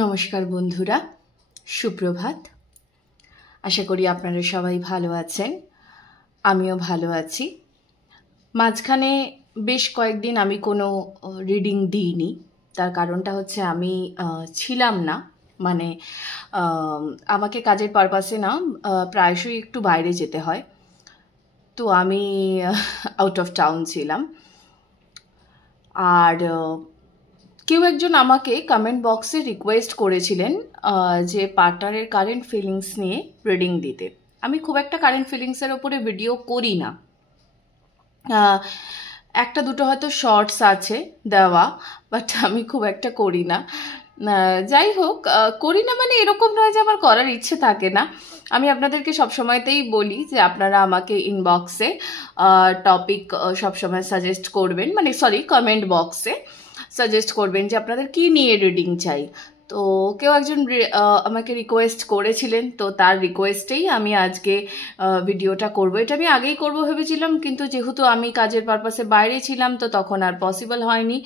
নমস্কার বন্ধুরা, সুপ্রভাত। আশা করি আপনারা সবাই ভালো আছেন, আমিও ভালো আছি। মাঝখানে বেশ কয়েকদিন আমি কোনো রিডিং দিইনি। তার কারণটা হচ্ছে আমি ছিলাম না, মানে আমাকে কাজের পারপাসে না প্রায়শই একটু বাইরে যেতে হয়, তো আমি আউট অফ টাউন ছিলাম। আর কেউ একজন আমাকে কমেন্ট বক্সে রিকোয়েস্ট করেছিলেন যে পার্টনারের কারেন্ট ফিলিংস নিয়ে রিডিং দিতে। আমি খুব একটা কারেন্ট ফিলিংসের ওপরে ভিডিও করি না, একটা দুটো হয়তো শর্টস আছে দেওয়া, বাট আমি খুব একটা করি না। যাই হোক, করি না মানে এরকম নয় যে আমার করার ইচ্ছে থাকে না। আমি আপনাদেরকে সবসময়তেই বলি যে আপনারা আমাকে ইনবক্সে টপিক সবসময় সাজেস্ট করবেন, মানে কমেন্ট বক্সে সাজেস্ট করবেন যে আপনাদের কি নিয়ে রিডিং চাই। তো কেউ একজন আমাকে রিকোয়েস্ট করেছিলেন, তো তার রিকোয়েস্টেই আমি আজকে ভিডিওটা করব। এটা আমি আগেই করব ভেবেছিলাম, কিন্তু যেহেতু আমি কাজের পারপাসে বাইরে ছিলাম তো তখন আর পসিবল হয়নি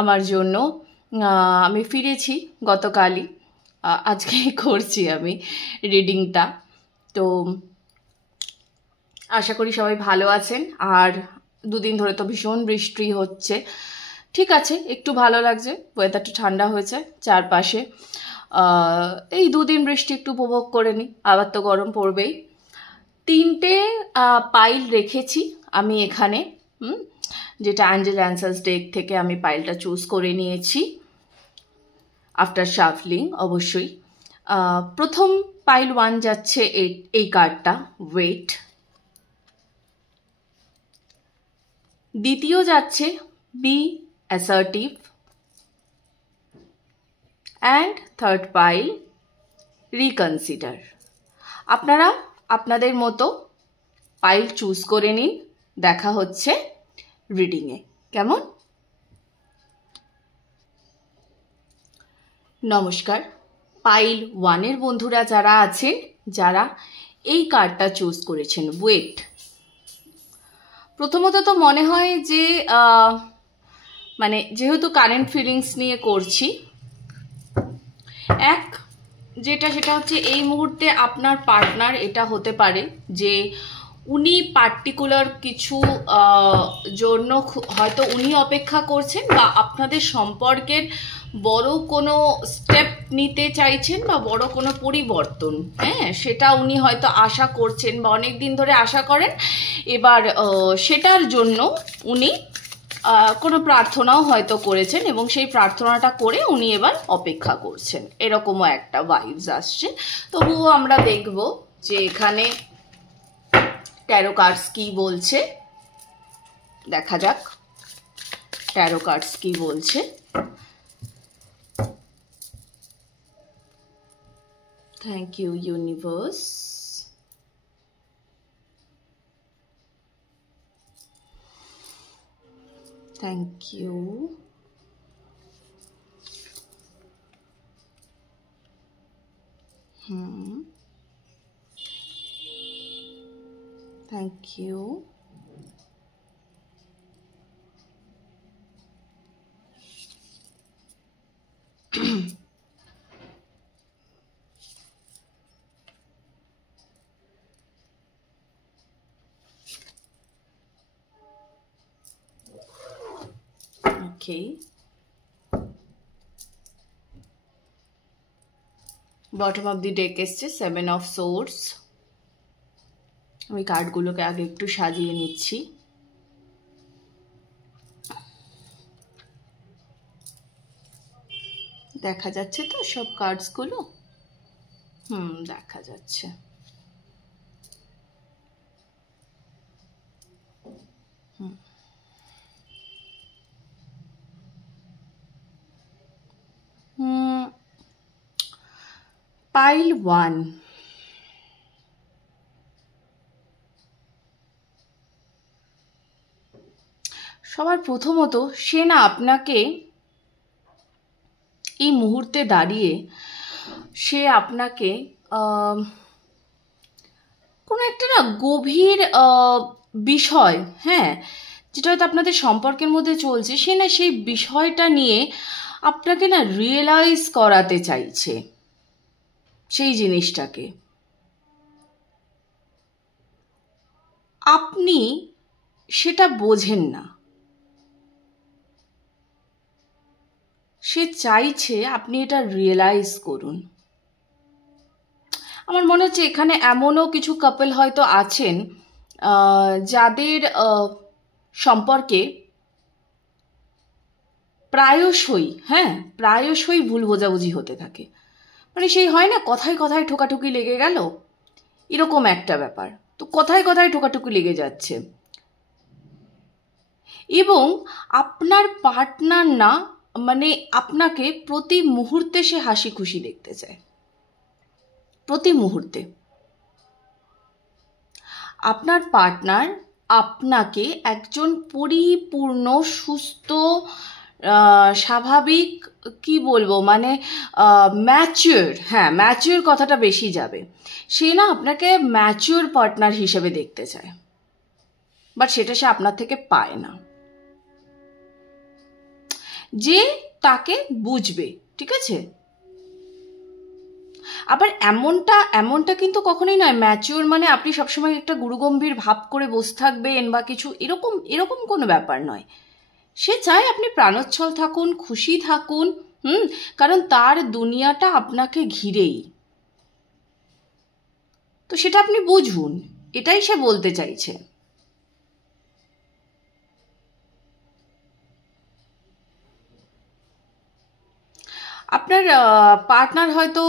আমার জন্য। আমি ফিরেছি গতকালই, আজকেই করছি আমি রিডিংটা। তো আশা করি সবাই ভালো আছেন। আর দুদিন ধরে তো ভীষণ বৃষ্টি হচ্ছে, ঠিক আছে, একটু ভালো লাগছে, ওয়েদারটা ঠান্ডা হয়েছে চারপাশে। এই দুদিন বৃষ্টি একটু উপভোগ করে নিই, আবার তো গরম পড়বেই। 3টে পাইল রেখেছি আমি এখানে, যেটা অ্যাঞ্জেল অ্যান্সার্স ডেক থেকে আমি পাইলটা চুজ করে নিয়েছি আফটার শাফলিং অবশ্যই। প্রথম পাইল 1 যাচ্ছে এই কার্ডটা, ওয়েট। দ্বিতীয় যাচ্ছে be assertive, and third pile reconsider। আপনারা আপনাদের মতো পাইল চুজ করে নিন, দেখা হচ্ছে রিডিংয়ে। কেমন? নমস্কার। পাইল 1-এর বন্ধুরা যারা আছেন, যারা এই কার্ডটা চুজ করেছেন, ওয়েট। প্রথমত তো মনে হয় যে মানে যেহেতু কারেন্ট ফিলিংস নিয়ে করছি, সেটা হচ্ছে এই মুহূর্তে আপনার পার্টনার এটা হতে পারে যে উনি পার্টিকুলার কিছু জন্য হয়তো উনি অপেক্ষা করছেন, বা আপনাদের সম্পর্কের বড় কোনো স্টেপ নিতে চাইছেন, বা বড় কোনো পরিবর্তন, হ্যাঁ, সেটা উনি হয়তো আশা করছেন বা অনেক দিন ধরে আশা করেন। এবার সেটার জন্য উনি কোনো প্রার্থনাও হয়তো করেছেন, এবং সেই প্রার্থনাটা করে উনি এবার অপেক্ষা করছেন, এরকমও একটা ভাইবস আসছে। তবুও আমরা দেখব যে এখানে ট্যারো কার্ডস কি বলছে, দেখা যাক ট্যারো কার্ডস কি বলছে। Thank you universe. Thank you. Thank you. Okay. Bottom of the deck এসছে 7 অফ সোর্স। আমি কার্ডগুলোকে আগে একটু সাজিয়ে নিচ্ছি। দেখা যাচ্ছে তো সব কার্ডসগুলো? দেখা যাচ্ছে। পাইল 1, সবার প্রথমত সে না আপনাকে এই মুহূর্তে দাঁড়িয়ে সে আপনাকে কোনো একটা না গভীর বিষয়, হ্যাঁ, যেটা হয়তো আপনাদের সম্পর্কের মধ্যে চলছে, সে না সেই বিষয়টা নিয়ে আপনাকে না রিয়েলাইজ করাতে চাইছে সেই জিনিসটাকে। আপনি সেটা বোঝেন না, সে চাইছে আপনি এটা রিয়েলাইজ করুন। আমার মনে হচ্ছে এখানে এমনও কিছু কাপল হয়তো আছেন যাদের সম্পর্কে প্রায়শই ভুল বোঝাবুঝি হতে থাকে। মানে সেই হয় না, কথায় কথায় ঠোকাঠুকি লেগে গেল, এরকম একটা ব্যাপার। তো কথায় কথায় ঠোকাঠুকি লেগে যাচ্ছে, এবং আপনার পার্টনার না মানে আপনাকে প্রতি মুহূর্তে সে হাসি খুশি দেখতে চায়, প্রতি মুহূর্তে। আপনার পার্টনার আপনাকে একজন পরিপূর্ণ সুস্থ স্বাভাবিক, কি বলবো, মানে ম্যাচিওর কথাটা বেশি যাবে, সে না আপনাকে ম্যাচিওর পার্টনার হিসেবে দেখতে চায়, বাট সেটা সে আপনার থেকে পায় না। যে তাকে বুঝবে, ঠিক আছে? আবার এমনটা কিন্তু কখনোই নয় ম্যাচিওর মানে আপনি সবসময় একটা গুরুগম্ভীর ভাব করে বসে থাকবেন বা কিছু, এরকম কোনো ব্যাপার নয়। সে চায় আপনি প্রাণোচ্ছল থাকুন, খুশি থাকুন, কারণ তার দুনিয়াটা আপনাকে ঘিরেই। তো সেটা আপনি বুঝুন, এটাই সে বলতে চাইছে। আপনার পার্টনার হয়তো,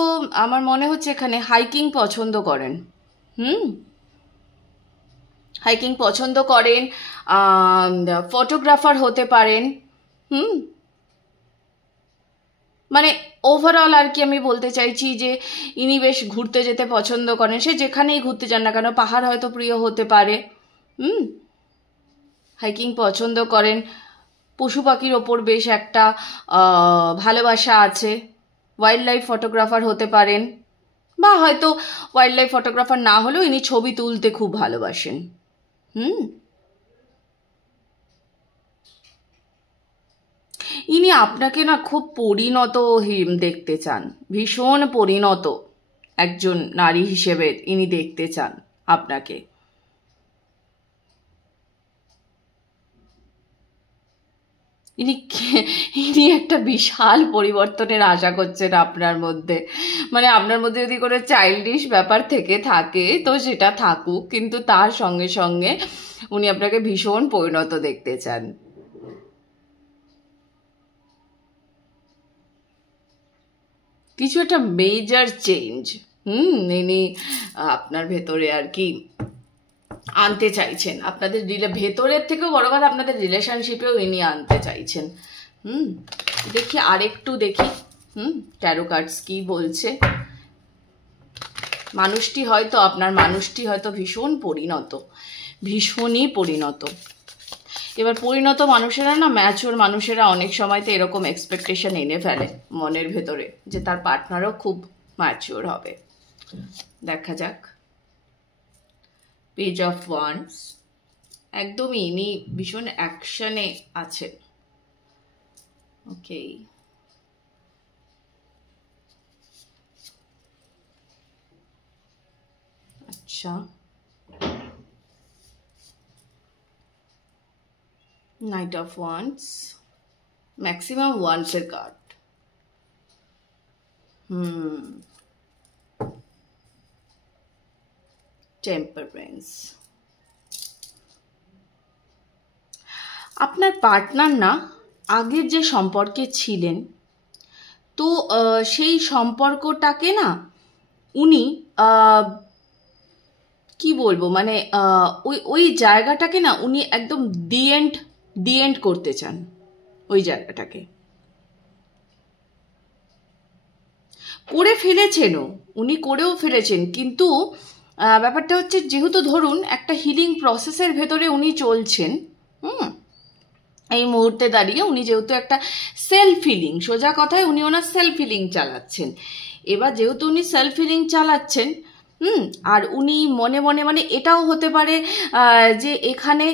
আমার মনে হচ্ছে এখানে হাইকিং পছন্দ করেন, হাইকিং পছন্দ করেন, ফটোগ্রাফার হতে পারেন, মানে ওভারঅল আর কি আমি বলতে চাইছি যে ইনি বেশ ঘুরতে যেতে পছন্দ করেন, সে যেখানেই ঘুরতে যান না কেন, পাহাড় হয়তো প্রিয় হতে পারে, হাইকিং পছন্দ করেন, পশু পাখির ওপর বেশ একটা ভালোবাসা আছে, ওয়াইল্ড লাইফ ফটোগ্রাফার হতে পারেন, বা হয়তো ওয়াইল্ড লাইফ ফটোগ্রাফার না হলেও ইনি ছবি তুলতে খুব ভালোবাসেন। ইনি আপনাকে না খুব পরিণত দেখতে চান, ভীষণ পরিণত একজন নারী হিসেবে ইনি দেখতে চান আপনাকে। ইনি একটা বিশাল পরিবর্তনের আশা করছেন আপনার মধ্যে। মানে আপনার মধ্যে যদি কোনো চাইল্ডিশ ব্যাপার থেকে থাকে তো সেটা থাকুক, কিন্তু তার সঙ্গে সঙ্গে উনি আপনাকে ভীষণ পরিণত দেখতে চান। কিছু একটা মেজর চেঞ্জ ইনি আপনার ভেতরে আর কি আনতে চাইছেন, আপনাদের ভেতরের থেকেও বড় কথা আপনাদের রিলেশনশিপেও ইনি আনতে চাইছেন। দেখি আরেকটু দেখি ট্যারো কার্ডস কি বলছে। আপনার মানুষটি হয়তো ভীষণ পরিণত, ভীষণই পরিণত। এবার পরিণত মানুষেরা না, ম্যাচিওর মানুষেরা অনেক সময় তো এরকম এক্সপেকটেশন এনে ফেলে মনের ভেতরে যে তার পার্টনারও খুব ম্যাচিওর হবে। দেখা যাক। পেজ অফ ওয়ান্ডস, একদমই ইনি ভীষণ অ্যাকশনে আছেন। ওকে, আচ্ছা, নাইট অফ ওয়ান্ডস, ম্যাক্সিমাম ওয়ান্ডসের কার্ড। টেম্পারেন্স। আপনার পার্টনার না আগের যে সম্পর্কে ছিলেন, তো সেই সম্পর্কটাকে না উনি কি বলবো, মানে ওই জায়গাটাকে না উনি একদম দি এন্ড করতে চান। ওই জায়গাটাকে করে ফেলেছেনও, উনি করেও ফেলেছেন, কিন্তু ব্যাপারটা হচ্ছে যেহেতু ধরুন একটা হিলিং প্রসেসের ভেতরে উনি চলছেন, এই মুহূর্তে দাঁড়িয়ে উনি যেহেতু একটা সেলফ হিলিং, সোজা কথায় উনি ওনার সেলফ হিলিং চালাচ্ছেন। এবার যেহেতু উনি সেলফ হিলিং চালাচ্ছেন, আর উনি মনে মনে, মানে এটাও হতে পারে যে এখানে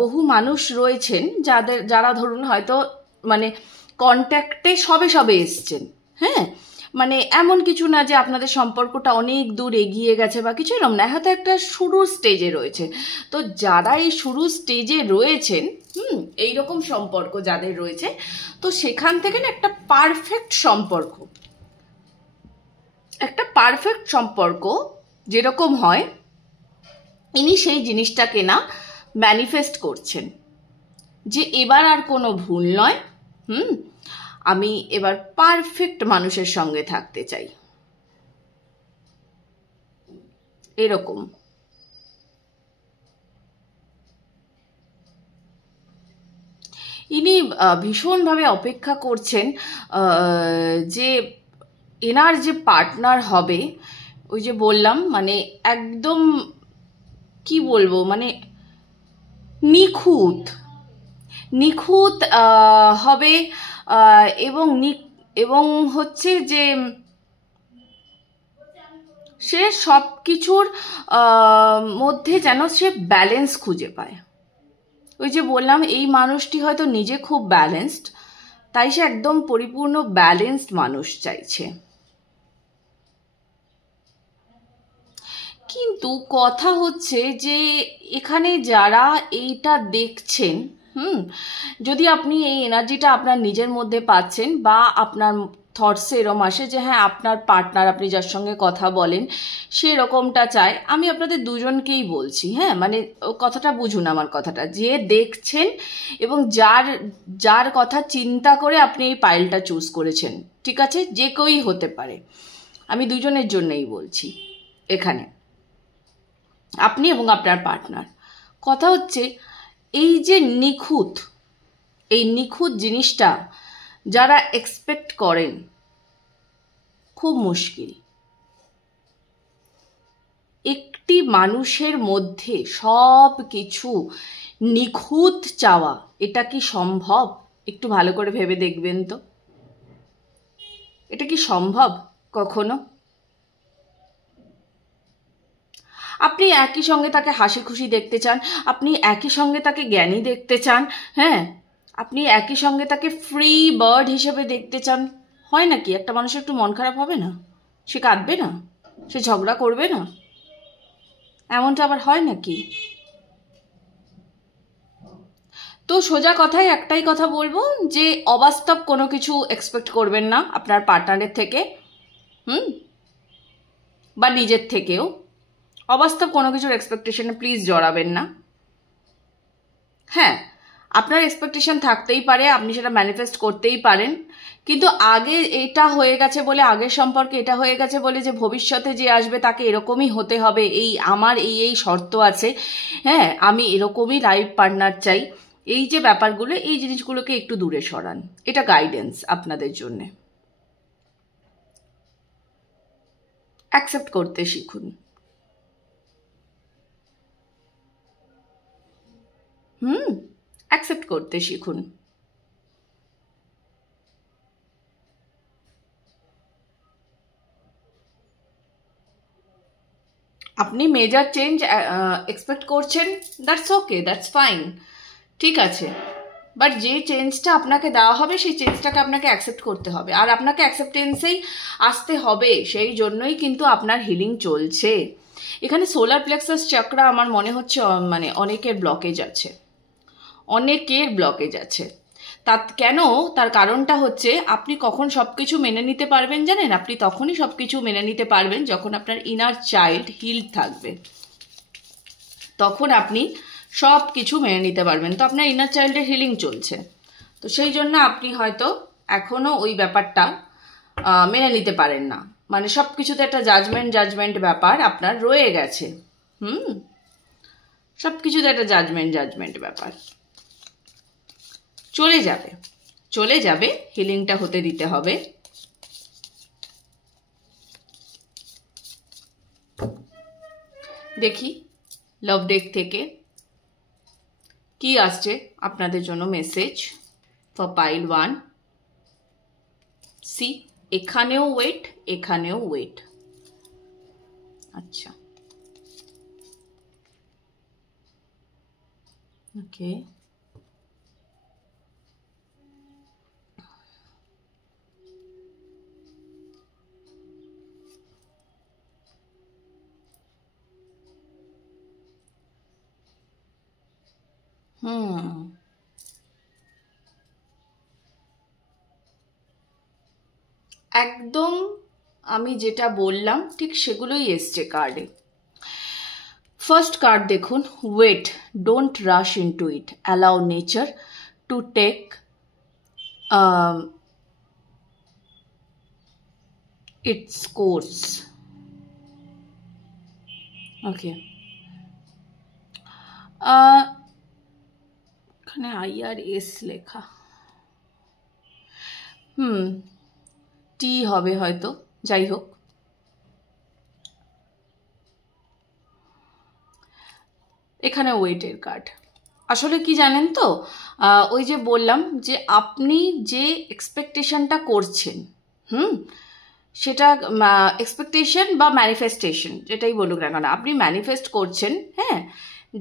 বহু মানুষ রয়েছেন যারা ধরুন হয়তো মানে কন্ট্যাক্টে সবে সবে এসছেন। হ্যাঁ, মানে এমন কিছু না যে আপনাদের সম্পর্কটা অনেক দূর এগিয়ে গেছে বা কিছু এরকম না, হয়তো একটা শুরুর স্টেজে রয়েছে। তো যারা এই শুরুর স্টেজে রয়েছেন, এইরকম সম্পর্ক যাদের রয়েছে, তো সেখান থেকে না একটা পারফেক্ট সম্পর্ক যেরকম হয়, ইনি সেই জিনিসটাকে না ম্যানিফেস্ট করছেন যে এবার আর কোনো ভুল নয়, আমি এবার পারফেক্ট মানুষের সঙ্গে থাকতে চাই, এরকম। ইনি ভীষণভাবে অপেক্ষা করছেন যে এনার যে পার্টনার হবে, ওই যে বললাম মানে একদম কি বলবো, মানে নিখুঁত হবে, এবং হচ্ছে যে সে সব কিছুর মধ্যে যেন সে ব্যালেন্স খুঁজে পায়। ওই যে বললাম এই মানুষটি হয়তো নিজে খুব ব্যালেন্সড, তাই সে একদম পরিপূর্ণ ব্যালেন্সড মানুষ চাইছে। কিন্তু কথা হচ্ছে যে এখানে যারা এইটা দেখছেন, যদি আপনি এই এনার্জিটা আপনার নিজের মধ্যে পাচ্ছেন বা আপনার থটসে এরম আসে যে হ্যাঁ আপনার পার্টনার, আপনি যার সঙ্গে কথা বলেন সেরকমটা চায়, আমি আপনাদের দুজনকেই বলছি, হ্যাঁ মানে কথাটা বুঝুন আমার কথাটা, যে দেখছেন এবং যার কথা চিন্তা করে আপনি এই পাইলটা চুজ করেছেন, ঠিক আছে, যে কেউই হতে পারে, আমি দুজনের জন্যই বলছি এখানে, আপনি এবং আপনার পার্টনার। কথা হচ্ছে এই যে নিখুঁত জিনিসটা যারা এক্সপেক্ট করেন, খুব মুশকিল। একটি মানুষের মধ্যে সব কিছু নিখুঁত চাওয়া, এটা কি সম্ভব? একটু ভালো করে ভেবে দেখবেন তো, এটা কি সম্ভব কখনো? আপনি একই সঙ্গে তাকে হাসি খুশি দেখতে চান, আপনি একই সঙ্গে তাকে জ্ঞানী দেখতে চান, হ্যাঁ, আপনি একই সঙ্গে তাকে ফ্রি বার্ড হিসেবে দেখতে চান। হয় নাকি একটা মানুষের একটু মন খারাপ হবে না? সে কাঁদবে না? সে ঝগড়া করবে না? এমনটা আবার হয় নাকি? তো সোজা কথায় একটাই কথা বলবো যে অবাস্তব কোনো কিছু এক্সপেক্ট করবেন না আপনার পার্টনারের থেকে, বা নিজের থেকেও। অবাস্তব কোনো কিছুর এক্সপেকটেশনে প্লিজ জড়াবেন না। হ্যাঁ, আপনার এক্সপেকটেশন থাকতেই পারে, আপনি সেটা ম্যানিফেস্ট করতেই পারেন, কিন্তু আগে এটা হয়ে গেছে বলে, আগের সম্পর্কে এটা হয়ে গেছে বলে যে ভবিষ্যতে যে আসবে তাকে এরকমই হতে হবে, আমার এই শর্ত আছে, হ্যাঁ আমি এরকমই লাইফ পার্টনার চাই, এই যে ব্যাপারগুলো, এই জিনিসগুলোকে একটু দূরে সরান। এটা গাইডেন্স আপনাদের জন্যে। অ্যাকসেপ্ট করতে শিখুন। অ্যাকসেপ্ট করতে শিখুন। আপনি মেজর চেঞ্জ এক্সপেক্ট করছেন, দ্যাটস ওকে, দ্যাটস ফাইন, ঠিক আছে, বাট যে চেঞ্জটা আপনাকে দেওয়া হবে সেই চেঞ্জটাকে আপনাকে অ্যাকসেপ্ট করতে হবে, আর আপনাকে অ্যাকসেপ্টেন্সেই আসতে হবে, সেই জন্যই কিন্তু আপনার হিলিং চলছে। এখানে সোলার প্লেক্সাস চক্রা আমার মনে হচ্ছে মানে অনেকের ব্লকেজ আছে। তার কারণটা হচ্ছে আপনি কখন সবকিছু মেনে নিতে পারবেন জানেন? আপনি তখনই সবকিছু মেনে নিতে পারবেন যখন আপনার ইনার চাইল্ড হিল থাকবে, তখন আপনি সব কিছু মেনে নিতে পারবেন। তো আপনার ইনার চাইল্ডের হিলিং চলছে, তো সেই জন্য আপনি হয়তো এখনো ওই ব্যাপারটা মেনে নিতে পারেন না, মানে সব কিছুতে একটা জাজমেন্ট ব্যাপার আপনার রয়ে গেছে। সব কিছুতে একটা জাজমেন্ট ব্যাপার চলে যাবে, হিলিংটা হতে দিতে হবে। দেখি লাভ ডেক থেকে কি আসছে আপনাদের জন্য মেসেজ ফর পাইল 1। সি, এখানেও ওয়েট। আচ্ছা, ওকে, একদম আমি যেটা বললাম ঠিক সেগুলোই এসছে কার্ডে। ফার্স্ট কার্ড দেখুন, wait, don't rush into it, allow nature to take its course. Okay, এখানে IRS লেখা, টি হবে হয়তো, যাই হোক। এখানে ওয়েটের কার্ড। আসলে কি জানেন তো, ওই যে বললাম যে আপনি যে এক্সপেকটেশনটা করছেন, সেটা এক্সপেকটেশন বা ম্যানিফেস্টেশন যেটাই বলুক না কেন, আপনি ম্যানিফেস্ট করছেন, হ্যাঁ,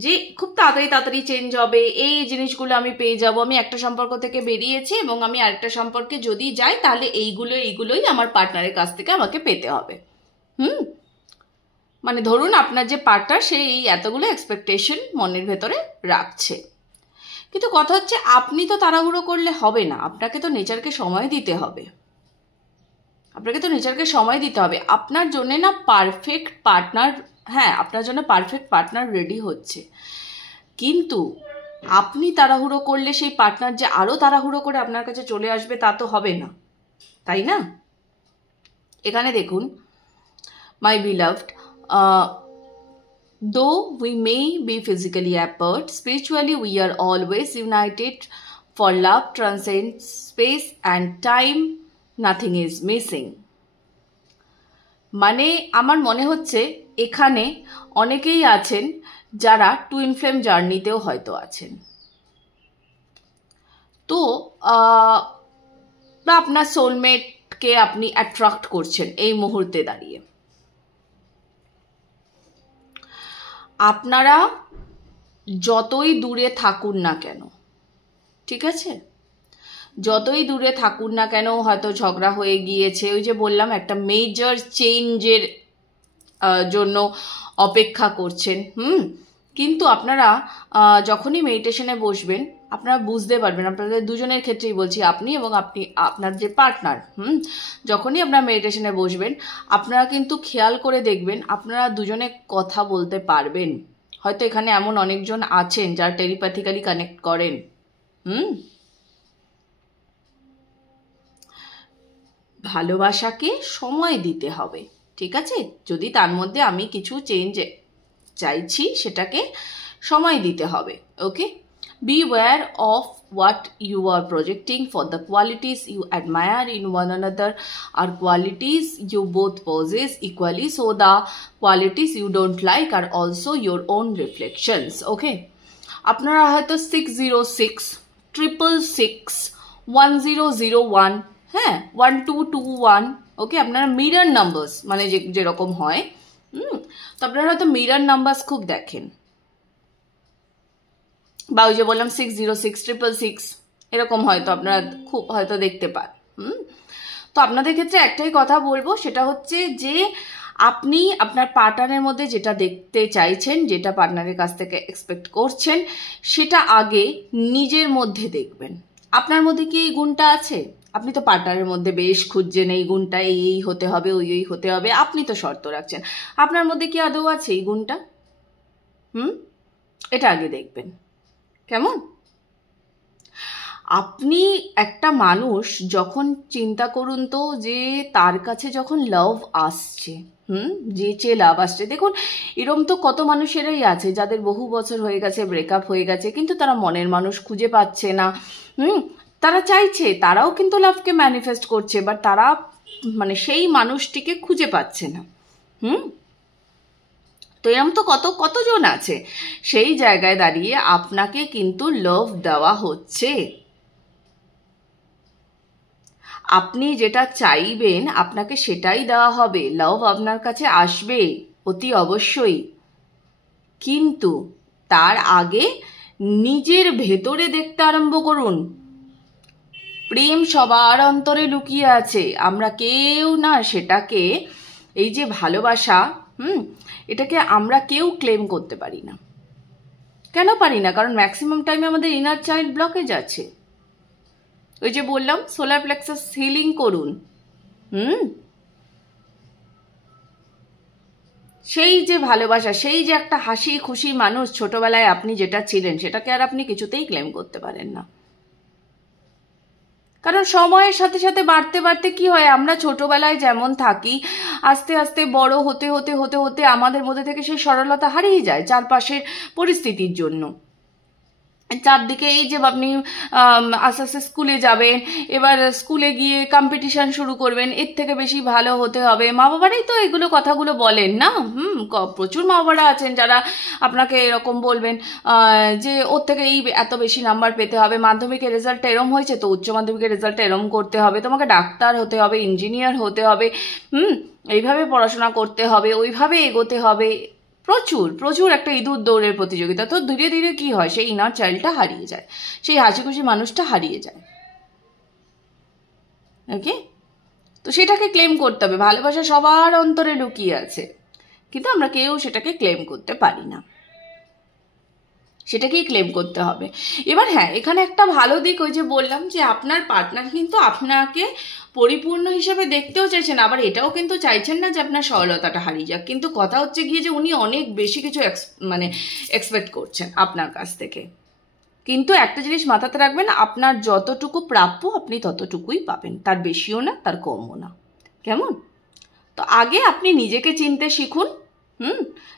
যে খুব তাড়াতাড়ি চেঞ্জ হবে, এই জিনিসগুলো আমি পেয়ে যাব, আমি একটা সম্পর্ক থেকে বেরিয়েছি এবং আমি আরেকটা সম্পর্কে যদি যাই তাহলে এইগুলোই আমার পার্টনারের কাছ থেকে আমাকে পেতে হবে। মানে ধরুন আপনার যে পার্টনার সে এই এতগুলো এক্সপেকটেশন মনের ভেতরে রাখছে, কিন্তু কথা হচ্ছে আপনি তো তাড়াহুড়ো করলে হবে না, আপনাকে তো নেচারকে সময় দিতে হবে, আপনার জন্য না পারফেক্ট পার্টনার, হ্যাঁ আপনার জন্য পারফেক্ট পার্টনার রেডি হচ্ছে, কিন্তু আপনি তাড়াহুড়ো করলে সেই পার্টনার যে আরো তাড়াহুড়ো করে আপনার কাছে চলে আসবে তা তো হবে না, তাই না? এখানে দেখুন, মাই beloved, though we may be physically apart, spiritually we are always united, for love transcends space and time, nothing is missing. মানে আমার মনে হচ্ছে এখানে অনেকেই আছেন যারা টুইন ফ্লেম জার্নিতেও হয়তো আছেন, তো বা আপনার সোলমেটকে আপনি অ্যাট্রাক্ট করছেন এই মুহূর্তে দাঁড়িয়ে। আপনারা যতই দূরে থাকুন না কেন, ঠিক আছে, যতই দূরে থাকুন না কেন, হয়তো ঝগড়া হয়ে গিয়েছে, ওই যে বললাম একটা মেজর চেঞ্জের জন্য অপেক্ষা করছেন, কিন্তু আপনারা যখনই মেডিটেশনে বসবেন আপনারা বুঝতে পারবেন, আপনাদের দুজনের ক্ষেত্রেই বলছি, আপনি এবং আপনার যে পার্টনার, যখনই আপনারা মেডিটেশনে বসবেন আপনারা কিন্তু খেয়াল করে দেখবেন আপনারা দুজনে কথা বলতে পারবেন। হয়তো এখানে এমন অনেকজন আছেন যারা টেলিপ্যাথিক্যালি কানেক্ট করেন। ভালোবাসাকে সময় দিতে হবে, ঠিক আছে, যদি তার মধ্যে আমি কিছু চেঞ্জ চাইছি সেটাকে সময় দিতে হবে। ওকে, beware of what you are projecting, for the qualities you admire in one another are qualities you both possess equally, so the qualities you don't like are also your own reflections. Okay, আপনারা হয়তো 606661001, হ্যাঁ 1221, ওকে, আপনারা mirror numbers মানে যেরকম হয়, তো আপনারা হয়তো মিরর নাম্বারস খুব দেখেন, বা ওই যে বললাম 60666 এরকম হয়তো আপনারা খুব হয়তো দেখতে পান। তো আপনাদের ক্ষেত্রে একটাই কথা বলবো, সেটা হচ্ছে যে আপনি আপনার পার্টনারের মধ্যে যেটা দেখতে চাইছেন, যেটা পার্টনারের কাছ থেকে এক্সপেক্ট করছেন, সেটা আগে নিজের মধ্যে দেখবেন। আপনার মধ্যে কি এই গুণটা আছে? আপনি তো পার্টনারের মধ্যে বেশ খুঁজছেন এই গুণটা, এই হতে হবে, ওই হতে হবে, আপনি তো শর্ত রাখছেন, আপনার মধ্যে কি আদৌ আছে এই গুণটা? এটা আগে দেখবেন, কেমন? আপনি একটা মানুষ যখন চিন্তা করুন তো, যে তার কাছে যখন লাভ আসছে, যে চেয়ে লাভ আসছে, দেখুন এরম তো কত মানুষেরাই আছে যাদের বহু বছর হয়ে গেছে, ব্রেকআপ হয়ে গেছে, কিন্তু তারা মনের মানুষ খুঁজে পাচ্ছে না, তারা চাইছে, তারাও কিন্তু লাভকে ম্যানিফেস্ট করছে, বাট তারা মানে সেই মানুষটিকে খুঁজে পাচ্ছে না। তো এরকম তো কতজন আছে, সেই জায়গায় দাঁড়িয়ে আপনাকে কিন্তু লাভ দেওয়া হচ্ছে, আপনি যেটা চাইবেন আপনাকে সেটাই দেওয়া হবে, লাভ আপনার কাছে আসবে অতি অবশ্যই, কিন্তু তার আগে নিজের ভেতরে দেখতে আরম্ভ করুন। প্রেম সবার অন্তরে লুকিয়ে আছে, আমরা কেউ না সেটাকে, এই যে ভালোবাসা, এটাকে আমরা কেউ ক্লেম করতে পারি না, কেন পারি না? কারণ ম্যাক্সিমাম টাইমে আমাদের ইনার চাইল্ড ব্লকেজ আছে। ওই যে বললাম সোলার প্লেক্সাস হিলিং করুন। সেই যে ভালোবাসা, সেই যে একটা হাসি খুশি মানুষ ছোটবেলায় আপনি যেটা ছিলেন, সেটাকে আর আপনি কিছুতেই ক্লেম করতে পারেন না। কারণ সময়ের সাথে সাথে বাড়তে বাড়তে কি হয়, আমরা ছোটবেলায় যেমন থাকি, আস্তে আস্তে বড় হতে হতে হতে হতে আমাদের মধ্যে থেকে সেই সরলতা হারিয়ে যায় চারপাশের পরিস্থিতির জন্য। চারদিকে এই যে আপনি আস্তে আস্তে স্কুলে যাবেন, এবার স্কুলে গিয়ে কম্পিটিশন শুরু করবেন, এর থেকে বেশি ভালো হতে হবে। মা বাবারাই তো এগুলো কথাগুলো বলেন না। প্রচুর মা বাবারা আছেন যারা আপনাকে এরকম বলবেন যে ওর থেকে এই এত বেশি নাম্বার পেতে হবে, মাধ্যমিকের রেজাল্টটা এরম হয়েছে তো উচ্চ মাধ্যমিকের রেজাল্টটা এরম করতে হবে, তোমাকে ডাক্তার হতে হবে, ইঞ্জিনিয়ার হতে হবে, এইভাবে পড়াশোনা করতে হবে, ওইভাবে এগোতে হবে। প্রচুর প্রচুর একটা ইঁদুর দৌড়ের প্রতিযোগিতা। তো ধীরে ধীরে কি হয়, সেই ইনার চাইল্ডটা হারিয়ে যায়, সেই হাসি খুশি মানুষটা হারিয়ে যায়। ওকে, তো সেটাকে ক্লেম করতে হবে। ভালোবাসা সবার অন্তরে লুকিয়ে আছে, কিন্তু আমরা কেউ সেটাকে ক্লেম করতে পারি না, সেটাকেই ক্লেম করতে হবে। এবার হ্যাঁ, এখানে একটা ভালো দিক, ওই যে বললাম যে আপনার পার্টনার কিন্তু আপনাকে পরিপূর্ণ হিসেবে দেখতেও চাইছেন, আবার এটাও কিন্তু চাইছেন না যে আপনার সরলতাটা হারিয়ে যাক। কিন্তু কথা হচ্ছে গিয়ে যে উনি অনেক বেশি কিছু এক্সপেক্ট করছেন আপনার কাছ থেকে। কিন্তু একটা জিনিস মাথাতে রাখবেন, আপনার যতটুকু প্রাপ্য আপনি ততটুকুই পাবেন, তার বেশিও না তার কমও না। কেমন? তো আগে আপনি নিজেকে চিনতে শিখুন।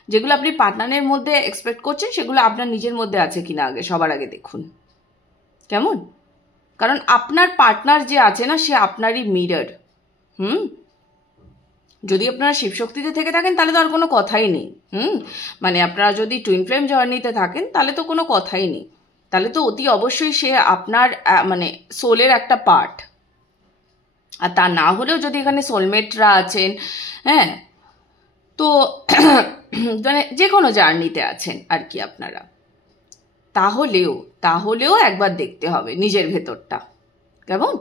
যেগুলো আপনি পার্টনারের মধ্যে এক্সপেক্ট করছেন সেগুলো আপনার নিজের মধ্যে আছে কিনা আগে সবার আগে দেখুন। কেমন? কারণ আপনার পার্টনার যে আছে না, সে আপনারই মিরর। যদি আপনারা শিবশক্তিতে থেকে থাকেন তাহলে তো আর কোনো কথাই নেই। মানে আপনারা যদি টুইন ফ্লেম জার্নিতে থাকেন তাহলে তো কোনো কথাই নেই, তাহলে তো অতি অবশ্যই সে আপনার মানে সোলের একটা পার্ট। আর তা না হলেও যদি এখানে সোলমেটরা আছেন, হ্যাঁ, তো মানে যে কোনো জার্নিতে আছেন আর কি আপনারা, তাহলেও একবার দেখতে হবে নিজের ভেতরটা। কেমন?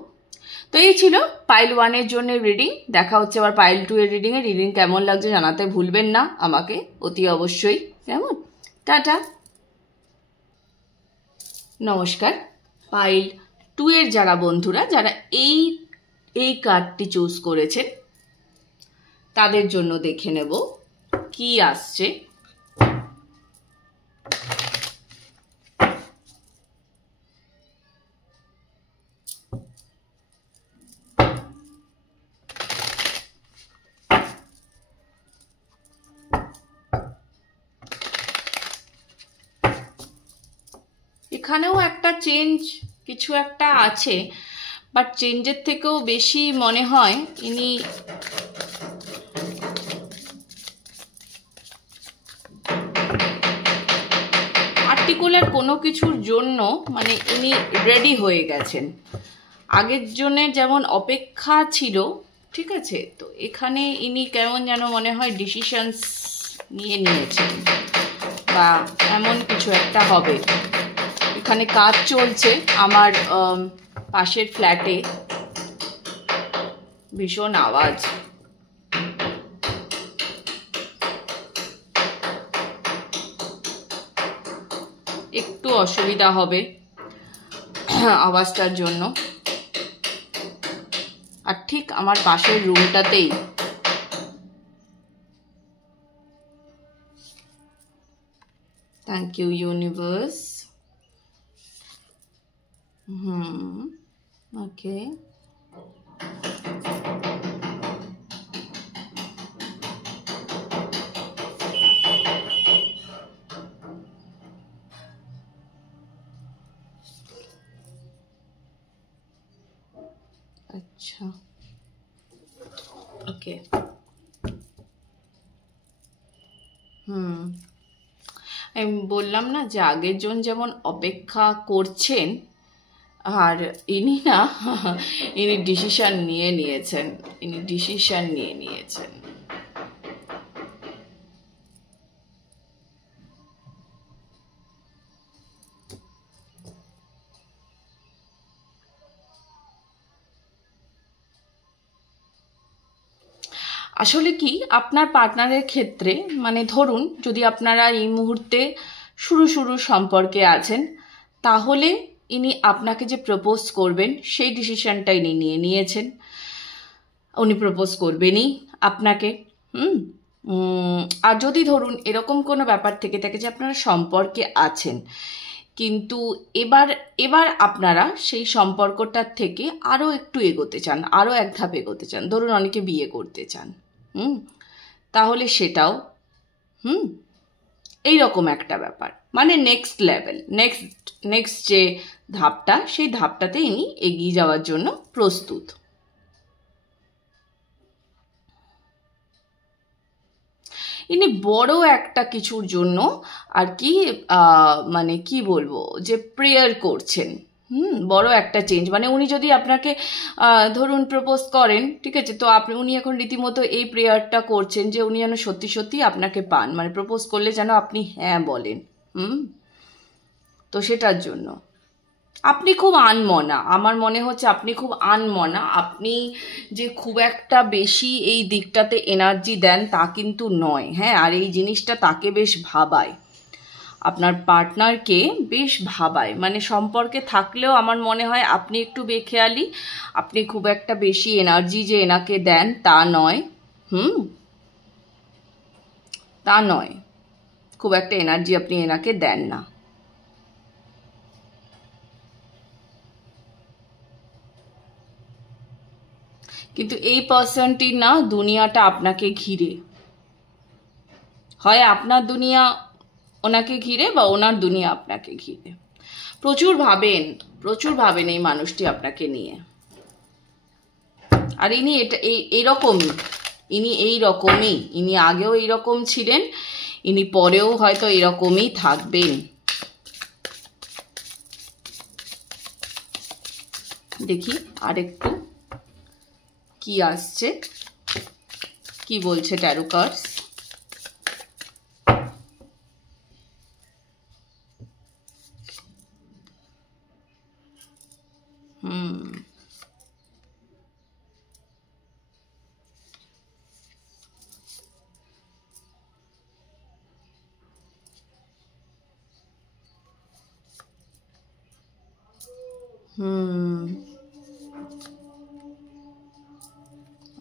তো এই ছিল পাইল 1-এর জন্য রিডিং। দেখা হচ্ছে আবার পাইল 2-এর রিডিংয়ে। রিডিং কেমন লাগছে জানাতে ভুলবেন না আমাকে অতি অবশ্যই। কেমন? টাটা, নমস্কার। পাইল 2-এর যারা বন্ধুরা, যারা এই কার্ডটি চুজ করেছেন, তাদের জন্য দেখে নেব কি আসছে। এখানেও একটা চেঞ্জ কিছু একটা আছে, বাট চেঞ্জের থেকেও বেশি মনে হয় ইনি পার্টিকুলার কোনো কিছুর জন্য মানে ইনি রেডি হয়ে গেছেন। আগের জনের যেমন অপেক্ষা ছিল, ঠিক আছে, তো এখানে ইনি কেমন যেন মনে হয় ডিসিশনস নিয়েছেন বা এমন কিছু একটা হবে। এখানে কাজ চলছে আমার পাশের ফ্ল্যাটে, ভীষণ আওয়াজ। একটু অসুবিধা হবে আওয়াজটার জন্য। আর ঠিক আমার পাশের রুমটাতেই থ্যাংক ইউ ইউনিভার্স। ওকে, আচ্ছা, ওকে। আমি বললাম না যে আগের জন যেমন অপেক্ষা করছেন, আর ইনি ডিসিশন নিয়ে নিয়েছেন। আসলে কি আপনার পার্টনারের ক্ষেত্রে, মানে ধরুন যদি আপনারা এই মুহূর্তে শুরু সম্পর্কে আছেন, তাহলে ইনি আপনাকে যে প্রপোজ করবেন সেই ডিসিশনটা ইনি নিয়েছেন, উনি প্রপোজ করবেনই আপনাকে। আর যদি ধরুন এরকম কোনো ব্যাপার থেকে থাকে যে আপনারা সম্পর্কে আছেন, কিন্তু এবার আপনারা সেই সম্পর্কটার থেকে আরও একটু এগোতে চান, আরও এক ধাপ এগোতে চান, ধরুন অনেকে বিয়ে করতে চান, তাহলে সেটাও এইরকম একটা ব্যাপার, মানে নেক্সট লেভেল, নেক্সট যে ধাপটা, সেই ধাপটাতে ইনি এগিয়ে যাওয়ার জন্য প্রস্তুত। ইনি বড় একটা কিছুর জন্য আর কি মানে কি বলবো, যে প্রেয়ার করছেন, বড় একটা চেঞ্জ, মানে উনি যদি আপনাকে ধরুন প্রপোজ করেন, ঠিক আছে, তো উনি এখন রীতিমতো এই প্রেয়ারটা করছেন যে উনি যেন সত্যি সত্যি আপনাকে পান, মানে প্রপোজ করলে যেন আপনি হ্যাঁ বলেন। তো সেটার জন্য আপনি খুব আনমনা, আমার মনে হচ্ছে আপনি খুব আনমনা। আপনি যে খুব একটা বেশি এই দিকটাতে এনার্জি দেন তা কিন্তু নয়, হ্যাঁ। আর এই জিনিসটা তাকে বেশ ভাবায়, আপনার পার্টনারকে বেশ ভাবায়, মানে সম্পর্কে থাকলেও আমার মনে হয় আপনি একটু বেখেয়ালি, আপনি খুব একটা বেশি এনার্জি যে এনাকে দেন তা নয়, তা নয়, খুব একটা এনার্জি আপনি এনাকে দেন না। কিন্তু এই পার্সনটির না দুনিয়াটা আপনাকে ঘিরে, হয় আপনার দুনিয়া ওনাকে ঘিরে বা ওনার দুনিয়া আপনাকে ঘিরে। প্রচুর ভাবেন এই মানুষটি আপনাকে নিয়ে। আর ইনি এইরকমই, ইনি আগেও এইরকম ছিলেন, ইনি পরেও হয়তো এরকমই থাকবেন। দেখি আরেকটু কি আসছে, কি বলছে ট্যারো কার্ডস।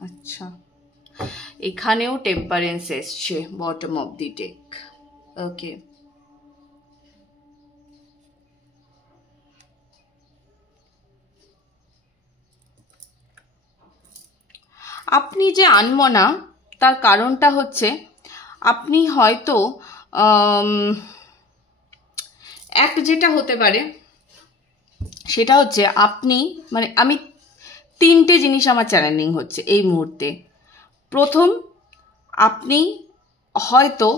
আচ্ছা, এখানেও টেম্পারেন্স এসছে বটম অফ দি ডেক। ওকে, আপনি যে আনমনা তার কারণটা হচ্ছে আপনি হয়তো এক যেটা হতে পারে সেটা হচ্ছে আপনি, মানে আমি তিনটে জিনিস আমার চ্যানেলিং হচ্ছে এই মুহূর্তে। প্রথম, আপনি হয়তো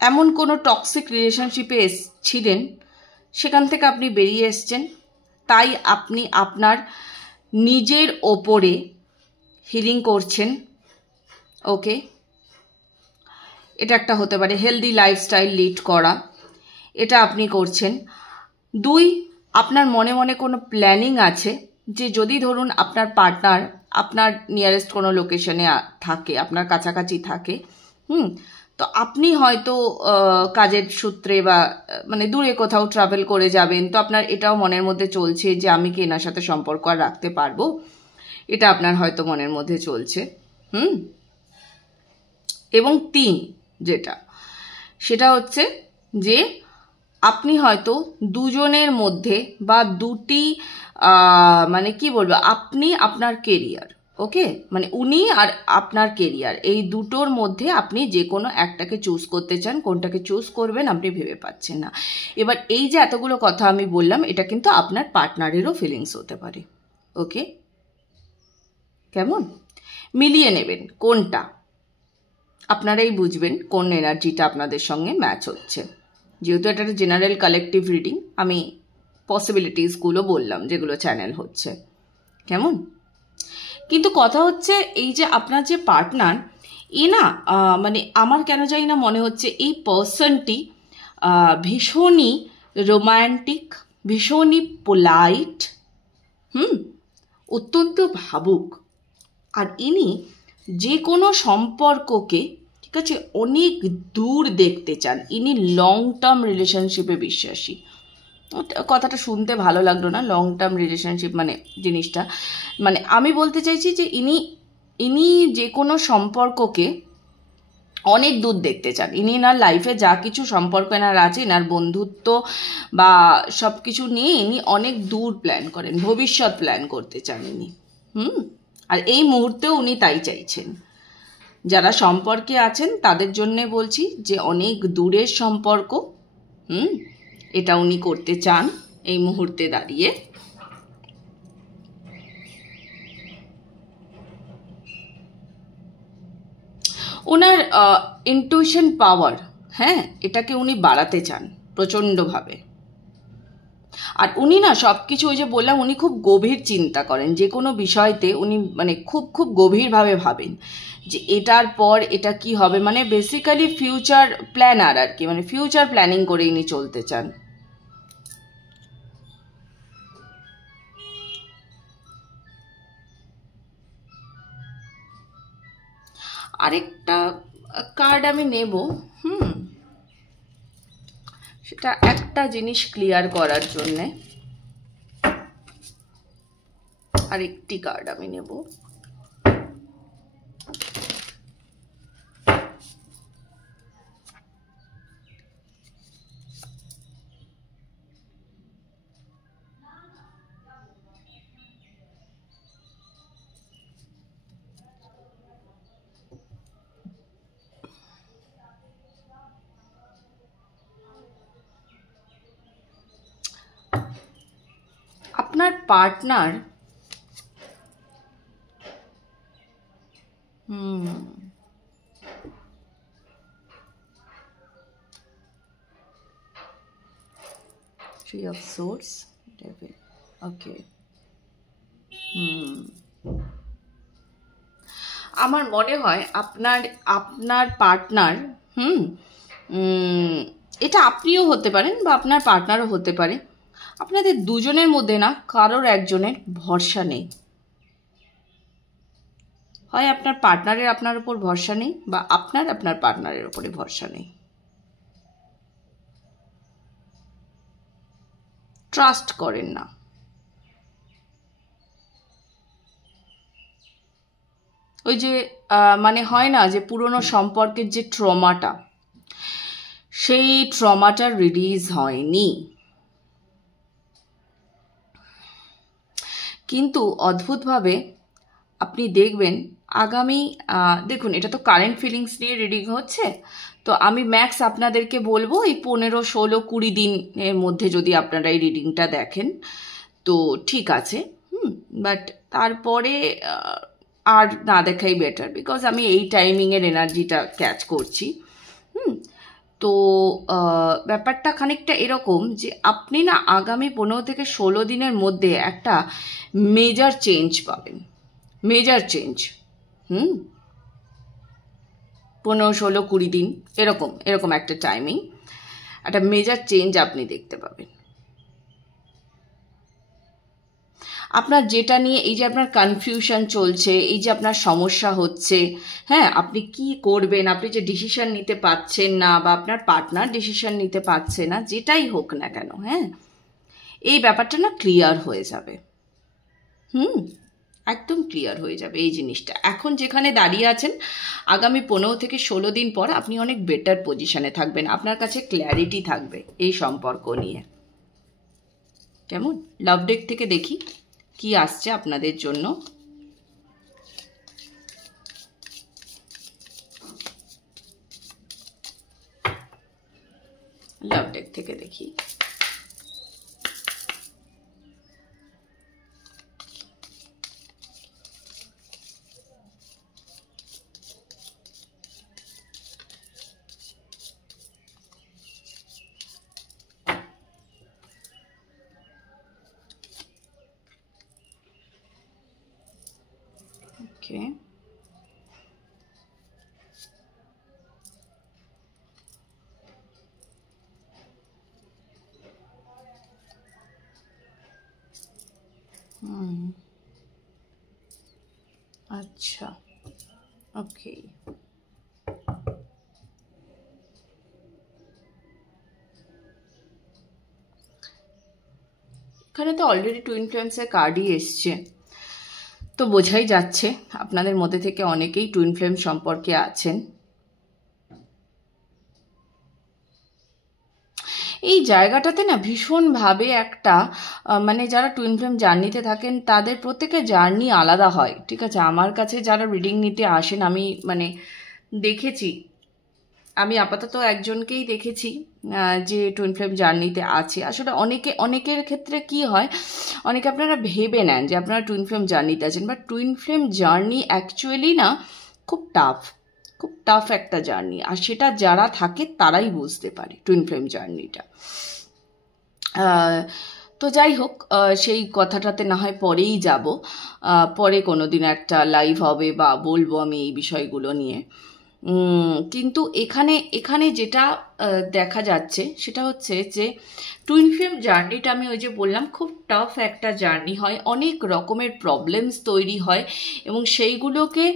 এমন কোনো টক্সিক রিলেশনশিপে ছিলেন, সেখান থেকে আপনি বেরিয়ে এসছেন, তাই আপনি আপনার নিজের ওপরে হিলিং করছেন। ওকে, এটা একটা হতে পারে। হেলদি লাইফস্টাইল লিড করা, এটা আপনি করছেন। দুই, আপনার মনে মনে কোনো প্ল্যানিং আছে যে যদি ধরুন আপনার পার্টনার আপনার নিয়ারেস্ট কোনো লোকেশনে থাকে, আপনার কাছাকাছি থাকে, তো আপনি হয়তো কাজের সূত্রে বা মানে দূরে কোথাও ট্রাভেল করে যাবেন, তো আপনার এটাও মনের মধ্যে চলছে যে আমি কি এনার সাথে সম্পর্ক আর রাখতে পারবো, এটা আপনার হয়তো মনের মধ্যে চলছে। এবং তিন, যেটা সেটা হচ্ছে যে আপনি হয়তো দুজনের মধ্যে বা দুটি মানে কি বলবো, আপনি আপনার কেরিয়ার, ওকে, মানে উনি আর আপনার কেরিয়ার, এই দুটোর মধ্যে আপনি যে কোনো একটাকে চুজ করতে চান, কোনটাকে চুজ করবেন আপনি ভেবে পাচ্ছেন না। এবার এই যে এতগুলো কথা আমি বললাম, এটা কিন্তু আপনার পার্টনারেরও ফিলিংস হতে পারে। ওকে, কেমন মিলিয়ে নেবেন কোনটা, আপনারাই বুঝবেন কোন এনার্জিটা আপনাদের সঙ্গে ম্যাচ হচ্ছে। যেহেতু এটা একটা জেনারেল কালেকটিভ রিডিং, আমি পসিবিলিটিসগুলো বললাম যেগুলো চ্যানেল হচ্ছে, কেমন। কিন্তু কথা হচ্ছে এই যে আপনার যে পার্টনার, এ না মানে আমার কেন জানি না মনে হচ্ছে এই পার্সনটি ভীষণই রোম্যান্টিক, ভীষণই পোলাইট, অত্যন্ত ভাবুক। আর ইনি যে কোনো সম্পর্ককে ঠিক আছে, অনেক দূর দেখতে চান, ইনি লং টার্ম রিলেশনশিপে বিশ্বাসী। কথাটা শুনতে ভালো লাগলো না, লং টার্ম রিলেশনশিপ মানে জিনিসটা, মানে আমি বলতে চাইছি যে ইনি যে কোনো সম্পর্ককে অনেক দূর দেখতে চান। ইনি এনার লাইফে যা কিছু সম্পর্ক এনার আছে, এনার বন্ধুত্ব বা সব কিছু নিয়ে ইনি অনেক দূর প্ল্যান করেন, ভবিষ্যৎ প্ল্যান করতে চান ইনি। আর এই মুহূর্তেও উনি তাই চাইছেন। যারা সম্পর্কে আছেন তাদের জন্যে বলছি যে অনেক দূরের সম্পর্ক, এটা উনি করতে চান এই মুহূর্তে দাঁড়িয়ে। ওনার ইনটিউশন পাওয়ার, হ্যাঁ, এটাকে উনি বাড়াতে চান প্রচণ্ডভাবে। আর উনি না সব কিছু, ওই যে বললাম, উনি খুব গভীর চিন্তা করেন যে কোনো বিষয়তে। উনি মানে খুব খুব গভীরভাবে ভাবেন যে এটার পর এটা কি হবে, মানে বেসিক্যালি ফিউচার প্ল্যানার আর কি, মানে ফিউচার প্ল্যানিং করে ইনি চলতে চান। আরেকটা কার্ড আমি নেব, সেটা একটা জিনিস ক্লিয়ার করার জন্যে আরেকটি কার্ড আমি নেব। আপনার partner Three of Swords, Devil, okay. আমার মনে হয় আপনার পার্টনার, এটা আপনিও হতে পারেন বা আপনার পার্টনারও হতে পারে, আপনাদের দুজনের মধ্যে না কারোর একজনের ভরসা নেই। হয় আপনার পার্টনারের আপনার উপর ভরসা নেই, বা আপনার পার্টনারের উপরে ভরসা নেই। ট্রাস্ট করেন না। ওই যে মানে হয় না যে পুরনো সম্পর্কের যে ট্রমাটা, সেই ট্রমাটা রিলিজ হয়নি। কিন্তু অদ্ভুতভাবে আপনি দেখবেন আগামী, দেখুন এটা তো কারেন্ট ফিলিংস নিয়ে রিডিং হচ্ছে, তো আমি ম্যাক্স আপনাদেরকে বলবো এই 15, 16, 20 দিনের মধ্যে যদি আপনারা এই রিডিংটা দেখেন তো ঠিক আছে, বাট তারপরে আর না দেখাই বেটার, বিকজ আমি এই টাইমিংয়ের এনার্জিটা ক্যাচ করছি। তো ব্যাপারটা খানিকটা এরকম যে আপনি না আগামী 15 থেকে 16 দিনের মধ্যে একটা মেজর চেঞ্জ পাবেন, মেজর চেঞ্জ। 15, 16, 20 দিন এরকম একটা টাইমিং, একটা মেজর চেঞ্জ আপনি দেখতে পাবেন। আপনার যেটা নিয়ে এই যে আপনার কনফিউশন চলছে, এই যে আপনার সমস্যা হচ্ছে, হ্যাঁ, আপনি কি করবেন, আপনি যে ডিসিশন নিতে পারছেন না, বা আপনার পার্টনার ডিসিশন নিতে পারছে না, যেটাই হোক না কেন, হ্যাঁ, এই ব্যাপারটা না ক্লিয়ার হয়ে যাবে। একদম ক্লিয়ার হয়ে যাবে এই জিনিসটা। এখন যেখানে দাঁড়িয়ে আছেন, আগামী 15 থেকে 16 দিন পর আপনি অনেক বেটার পজিশনে থাকবেন, আপনার কাছে ক্ল্যারিটি থাকবে এই সম্পর্ক নিয়ে। কেমন? লাভ ডেক থেকে দেখি কি আসছে আপনাদের জন্য। লাভ ডেক থেকে দেখি। Okay. अच्छा, okay. এখানে তো অলরেডি টুইন ফ্লেমসের কার্ডই এসছে, তো বোঝাই যাচ্ছে আপনাদের মধ্যে থেকে অনেকেই টুইন ফ্লেম সম্পর্কে আছেন। এই জায়গাটাতে না ভীষণভাবে একটা মানে যারা টুইন ফ্লেম জার্নিতে থাকেন তাদের প্রত্যেকের জার্নি আলাদা হয়, ঠিক আছে। আমার কাছে যারা রিডিং নিতে আসেন আমি মানে দেখেছি, আমি আপাতত একজনকেই দেখেছি যে টুইন ফ্লেম জার্নিতে আছে। আসলে অনেকের ক্ষেত্রে কি হয়, অনেকে আপনারা ভেবে নেন যে আপনারা টুইন ফ্লেম জার্নিতে আছেন, but twin flame journey actually না খুব টাফ একটা জার্নি, আর সেটা যারা থাকে তারাই বুঝতে পারে টুইন ফ্লেম জার্নিটা। তো যাই হোক, সেই কথাটাতে না হয় পরেই যাব, পরে কোনো দিন একটা লাইভ হবে বা বলবো আমি এই বিষয়গুলো নিয়ে। কিন্তু এখানে যেটা দেখা যাচ্ছে সেটা হচ্ছে যে টুইন ফ্লেম জার্নিটা আমি ওই যে বললাম খুব টাফ একটা জার্নি হয়, অনেক রকমের প্রবলেমস তৈরি হয় এবং সেইগুলোকে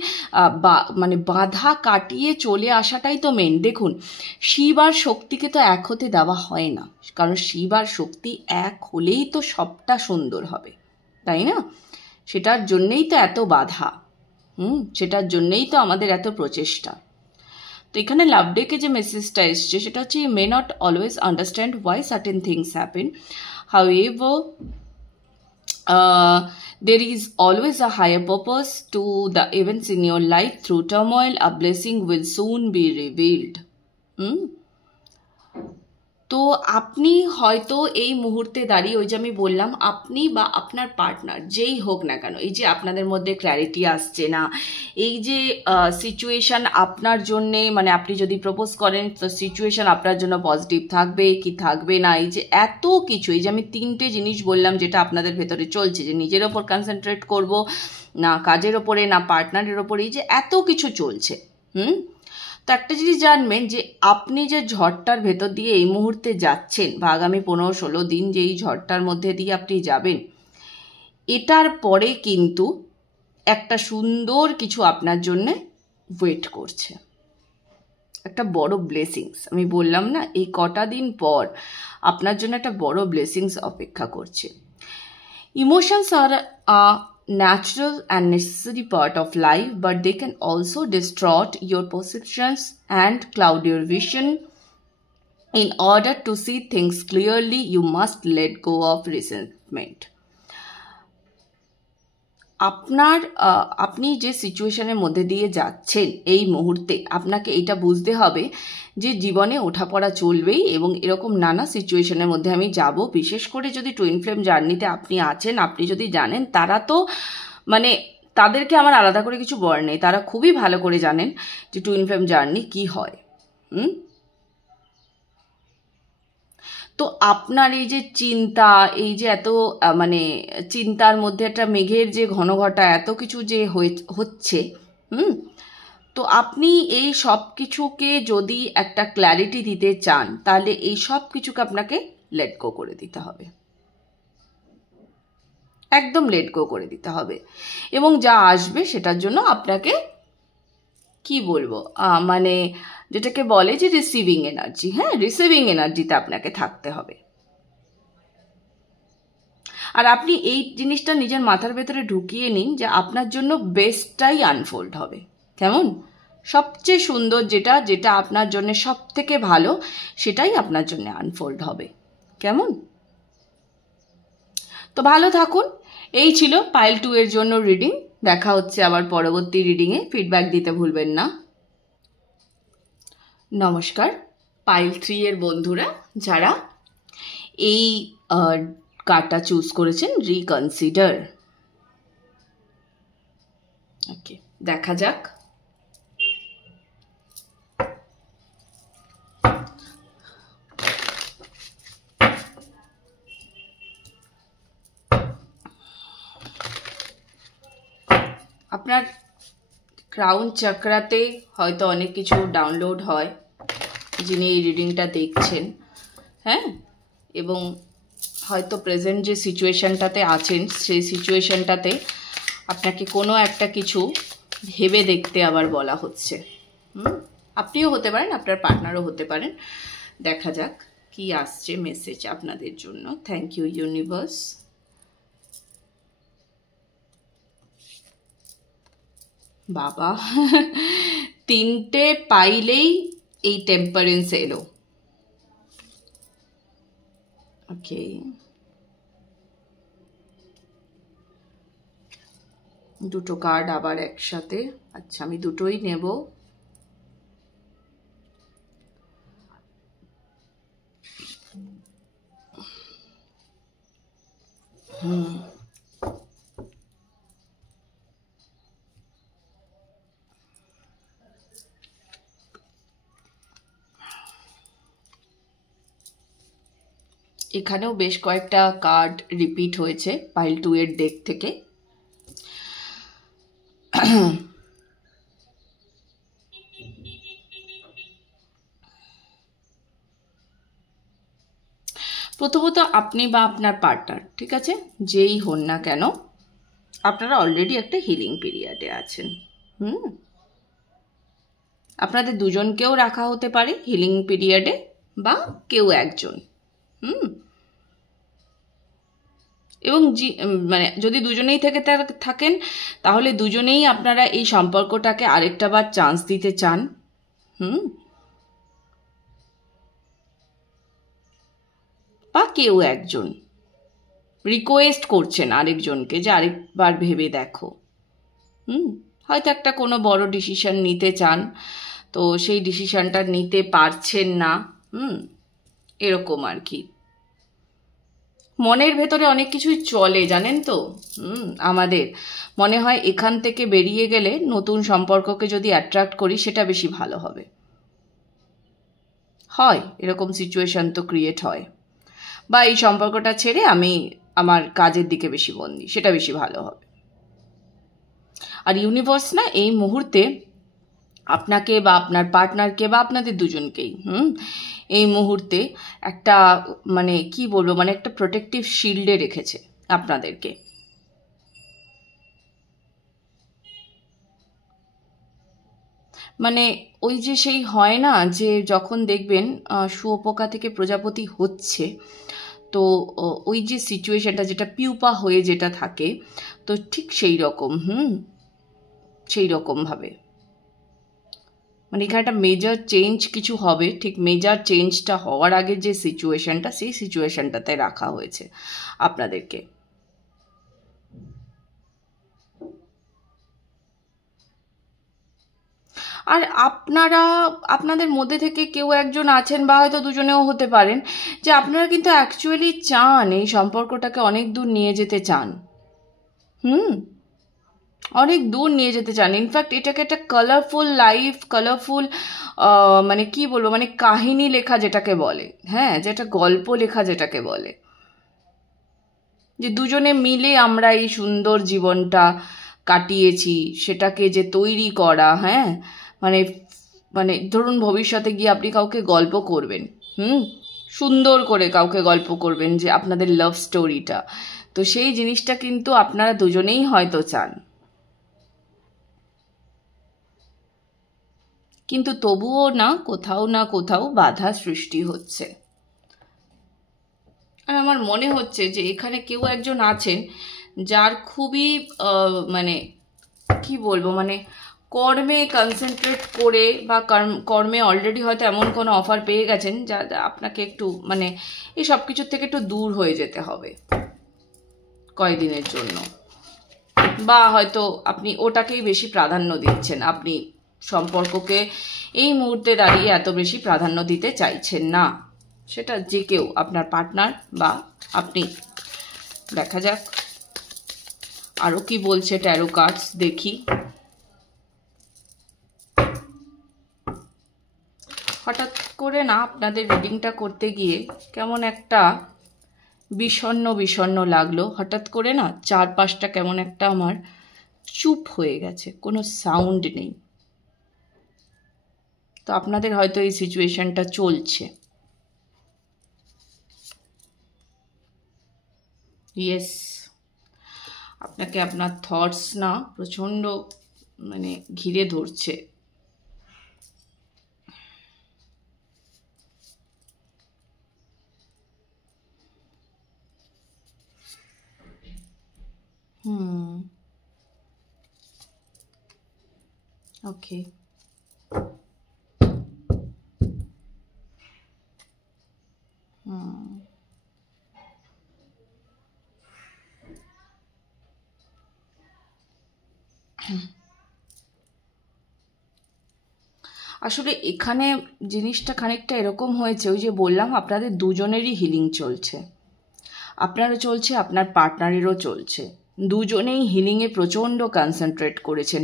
মানে বাধা কাটিয়ে চলে আসাটাই তো মেন। দেখুন, শিব আর শক্তিকে তো এক হতে দেওয়া হয় না, কারণ শিব আর শক্তি এক হলেই তো সবটা সুন্দর হবে, তাই না? সেটার জন্যেই তো এত বাধা, সেটার জন্যেই তো আমাদের এত প্রচেষ্টা। তো এখানে লাভ ডেকে যে মেসেজটা এসছে সেটা হচ্ছে may not always understand Y certain things happen, however there is always a higher purpose to the events in your life. Through turmoil, a blessing will soon be revealed. তো আপনি হয়তো এই মুহূর্তে দাঁড়িয়ে ওই যে আমি বললাম, আপনি বা আপনার পার্টনার যেই হোক না কেন, এই যে আপনাদের মধ্যে ক্ল্যারিটি আসছে না, এই যে সিচুয়েশান আপনার জন্যে, মানে আপনি যদি প্রপোজ করেন তো সিচুয়েশান আপনার জন্য পজিটিভ থাকবে কি থাকবে না, এই যে এত কিছু, এই যে আমি 3টে জিনিস বললাম যেটা আপনাদের ভেতরে চলছে, যে নিজের ওপর কনসেন্ট্রেট করব না, কাজের ওপরে না, পার্টনারের ওপরে, এই যে এত কিছু চলছে। তো একটা জিনিস জানবেন যে আপনি যে ঝড়টার ভেতর দিয়ে এই মুহূর্তে যাচ্ছেন বা আগামী 15-16 দিন যে এই ঝড়টার মধ্যে দিয়ে আপনি যাবেন, এটার পরে কিন্তু একটা সুন্দর কিছু আপনার জন্য ওয়েট করছে, একটা বড় ব্লেসিংস। আমি বললাম না, এই কটা দিন পর আপনার জন্য একটা বড় ব্লেসিংস অপেক্ষা করছে। Emotions are natural and necessary part of life, but they can also distort your perceptions and cloud your vision. In order to see things clearly, you must let go of resentment. আপনি যে সিচুয়েশনের মধ্যে দিয়ে যাচ্ছেন এই মুহূর্তে, আপনাকে এটা বুঝতে হবে যে জীবনে ওঠাপড়া চলবেই এবং এরকম নানা সিচুয়েশনের মধ্যে আমি যাব। বিশেষ করে যদি টুইন ফ্লেম জার্নিতে আপনি আছেন, আপনি যদি জানেন, তারা তো মানে তাদেরকে আমার আলাদা করে কিছু বলার নেই, তারা খুবই ভালো করে জানেন যে টুইন ফ্লেম জার্নি কি হয়। তো আপনার এই যে চিন্তা, এই যে এত মানে চিন্তার মধ্যে একটা মেঘের যে ঘন ঘটা এত কিছু যে হচ্ছে, তো আপনি এই সব কিছুকে যদি একটা ক্ল্যারিটি দিতে চান, তাহলে এই সব কিছুকে আপনাকে লেট গো করে দিতে হবে, একদম লেট গো করে দিতে হবে। এবং যা আসবে সেটার জন্য আপনাকে কি বলবো, মানে যেটাকে বলে যে রিসিভিং এনার্জি, রিসিভিং এনার্জিতে আপনাকে থাকতে হবে। আর আপনি এই জিনিসটা নিজের মাথার ভেতরে ঢুকিয়ে নিন যে আপনার জন্য বেস্টটাই আনফোল্ড হবে। কেমন? সবচেয়ে সুন্দর যেটা আপনার জন্য সব থেকে ভালো, সেটাই আপনার জন্য আনফোল্ড হবে। কেমন? তো ভালো থাকুন। এই ছিল পাইল 2 এর জন্য রিডিং। দেখা হচ্ছে আবার পরবর্তী রিডিংয়ে। ফিডব্যাক দিতে ভুলবেন না। নমস্কার পাইল 3 এর বন্ধুরা, যারা এই কার্ডটা চুজ করেছেন, রিকনসিডার। ওকে, দেখা যাক। আপনার ক্রাউন চক্রাতে হয়তো অনেক কিছু ডাউনলোড হয়, যিনি এই রিডিংটা দেখছেন, এবং হয়তো প্রেজেন্ট যে সিচুয়েশনটাতে আছেন সেই সিচুয়েশনটাতে আপনাকে কোনো একটা কিছু ভেবে দেখতে আবার বলা হচ্ছে। আপনিও হতে পারেন, আপনার পার্টনারও হতে পারেন। দেখা যাক কি আসছে মেসেজ আপনাদের জন্য। Thank you universe. বাবা, 3টে পাইলেই এই টেম্পারেন্স এলো। ওকে, দুটো কার্ড আবার একসাথে। আচ্ছা, আমি দুটোই নেব। এখানেও বেশ কয়েকটা কার্ড রিপিট হয়েছে পাইল 2 এর ডেক থেকে। প্রথমত আপনি বা আপনার পার্টনার, ঠিক আছে, যেই হন না কেন, আপনারা অলরেডি একটা হিলিং পিরিয়ডে আছেন। আপনাদের দুজনকেও রাখা হতে পারে হিলিং পিরিয়ডে, বা কেউ একজন। এবং মানে যদি দুজনেই থেকে থাকেন, তাহলে দুজনেই আপনারা এই সম্পর্কটাকে আরেকটা বার চান্স দিতে চান। বা কেউ একজন রিকোয়েস্ট করছেন আরেকজনকে যে আরেকবার ভেবে দেখো। হয়তো একটা কোনো বড় ডিসিশন নিতে চান, তো সেই ডিসিশনটা নিতে পারছেন না। এরকম আর কি। মনের ভেতরে অনেক কিছুই চলে, জানেন তো। আমাদের মনে হয় এখান থেকে বেরিয়ে গেলে নতুন সম্পর্ককে যদি অ্যাট্রাক্ট করি সেটা বেশি ভালো হবে। হয় এরকম সিচুয়েশন তো ক্রিয়েট হয়। বা এই সম্পর্কটা ছেড়ে আমি আমার কাজের দিকে বেশি মন দিই, সেটা বেশি ভালো হবে। আর ইউনিভার্স না এই মুহূর্তে আপনাকে বা আপনার পার্টনারকে বা আপনাদের দুজনকেই এই মুহূর্তে একটা মানে কি বলবো, মানে একটা প্রোটেক্টিভ শিল্ডে রেখেছে আপনাদেরকে। মানে ওই যে সেই হয় না যে যখন দেখবেন শুঁয়োপোকা থেকে প্রজাপতি হচ্ছে, তো ওই যে সিচুয়েশনটা যেটা পিউপা হয়ে যেটা থাকে, তো ঠিক সেই রকম সেই রকমভাবে মানে এখানে একটা মেজর চেঞ্জ কিছু হবে। ঠিক মেজর চেঞ্জটা হওয়ার আগে যে সিচুয়েশনটা, সেই সিচুয়েশনটাতে রাখা হয়েছে আপনাদেরকে। আর আপনাদের মধ্যে থেকে কেউ একজন আছেন, বা হয়তো দুজনেও হতে পারেন, যে আপনারা কিন্তু অ্যাকচুয়ালি চান এই সম্পর্কটাকে অনেক দূর নিয়ে যেতে চান। অনেক দূর নিয়ে যেতে চান। ইনফ্যাক্ট এটাকে একটা কালারফুল লাইফ, কালারফুল মানে কি বলবো, মানে কাহিনী লেখা যেটাকে বলে, হ্যাঁ, যেটা গল্প লেখা যেটাকে বলে, যে দুজনে মিলে আমরা এই সুন্দর জীবনটা কাটিয়েছি, সেটাকে যে তৈরি করা, হ্যাঁ, মানে মানে ধরুন ভবিষ্যতে গিয়ে আপনি কাউকে গল্প করবেন, সুন্দর করে কাউকে গল্প করবেন যে আপনাদের লাভ স্টোরিটা, তো সেই জিনিসটা কিন্তু আপনারা দুজনেই হয়তো চান। কিন্তু তবুও না কোথাও বাধা সৃষ্টি হচ্ছে। আর আমার মনে হচ্ছে যে এখানে কেউ একজন আছেন যার খুবই মানে কি বলবো, মানে কর্মে কনসেন্ট্রেট করে, বা কর্মে অলরেডি হয়তো এমন কোনো অফার পেয়ে গেছেন যা আপনাকে একটু মানে এই সব কিছুর থেকে একটু দূর হয়ে যেতে হবে কয়েকদিনের জন্য। বা হয়তো আপনি ওটাকেই বেশি প্রাধান্য দিচ্ছেন, আপনি সম্পর্ককে এই মুহূর্তে দাঁড়িয়ে এত বেশি প্রাধান্য দিতে চাইছেন না। সেটা যে কেউ, আপনার পার্টনার বা আপনি। দেখা যাক আরও কি বলছে ট্যারো কার্ডস, দেখি। হঠাৎ করে না আপনাদের রিডিংটা করতে গিয়ে কেমন একটা বিষণ্ণ বিষণ্ণ লাগলো। হঠাৎ করে না চারপাশটা কেমন একটা আমার চুপ হয়ে গেছে, কোনো সাউন্ড নেই। তো আপনাদের হয়তো এই সিচুয়েশনটা চলছে। ইয়েস, আপনাকে আপনার থটস না প্রচণ্ড মানে ঘিরে ধরছে। ওকে, আসলে এখানে জিনিসটা খানিকটা এরকম হয়েছে, ওই যে বললাম আপনাদের দুজনেরই হিলিং চলছে, আপনারও চলছে, আপনার পার্টনারেরও চলছে, দুজনেই হিলিংয়ে প্রচণ্ড কনসেন্ট্রেট করেছেন।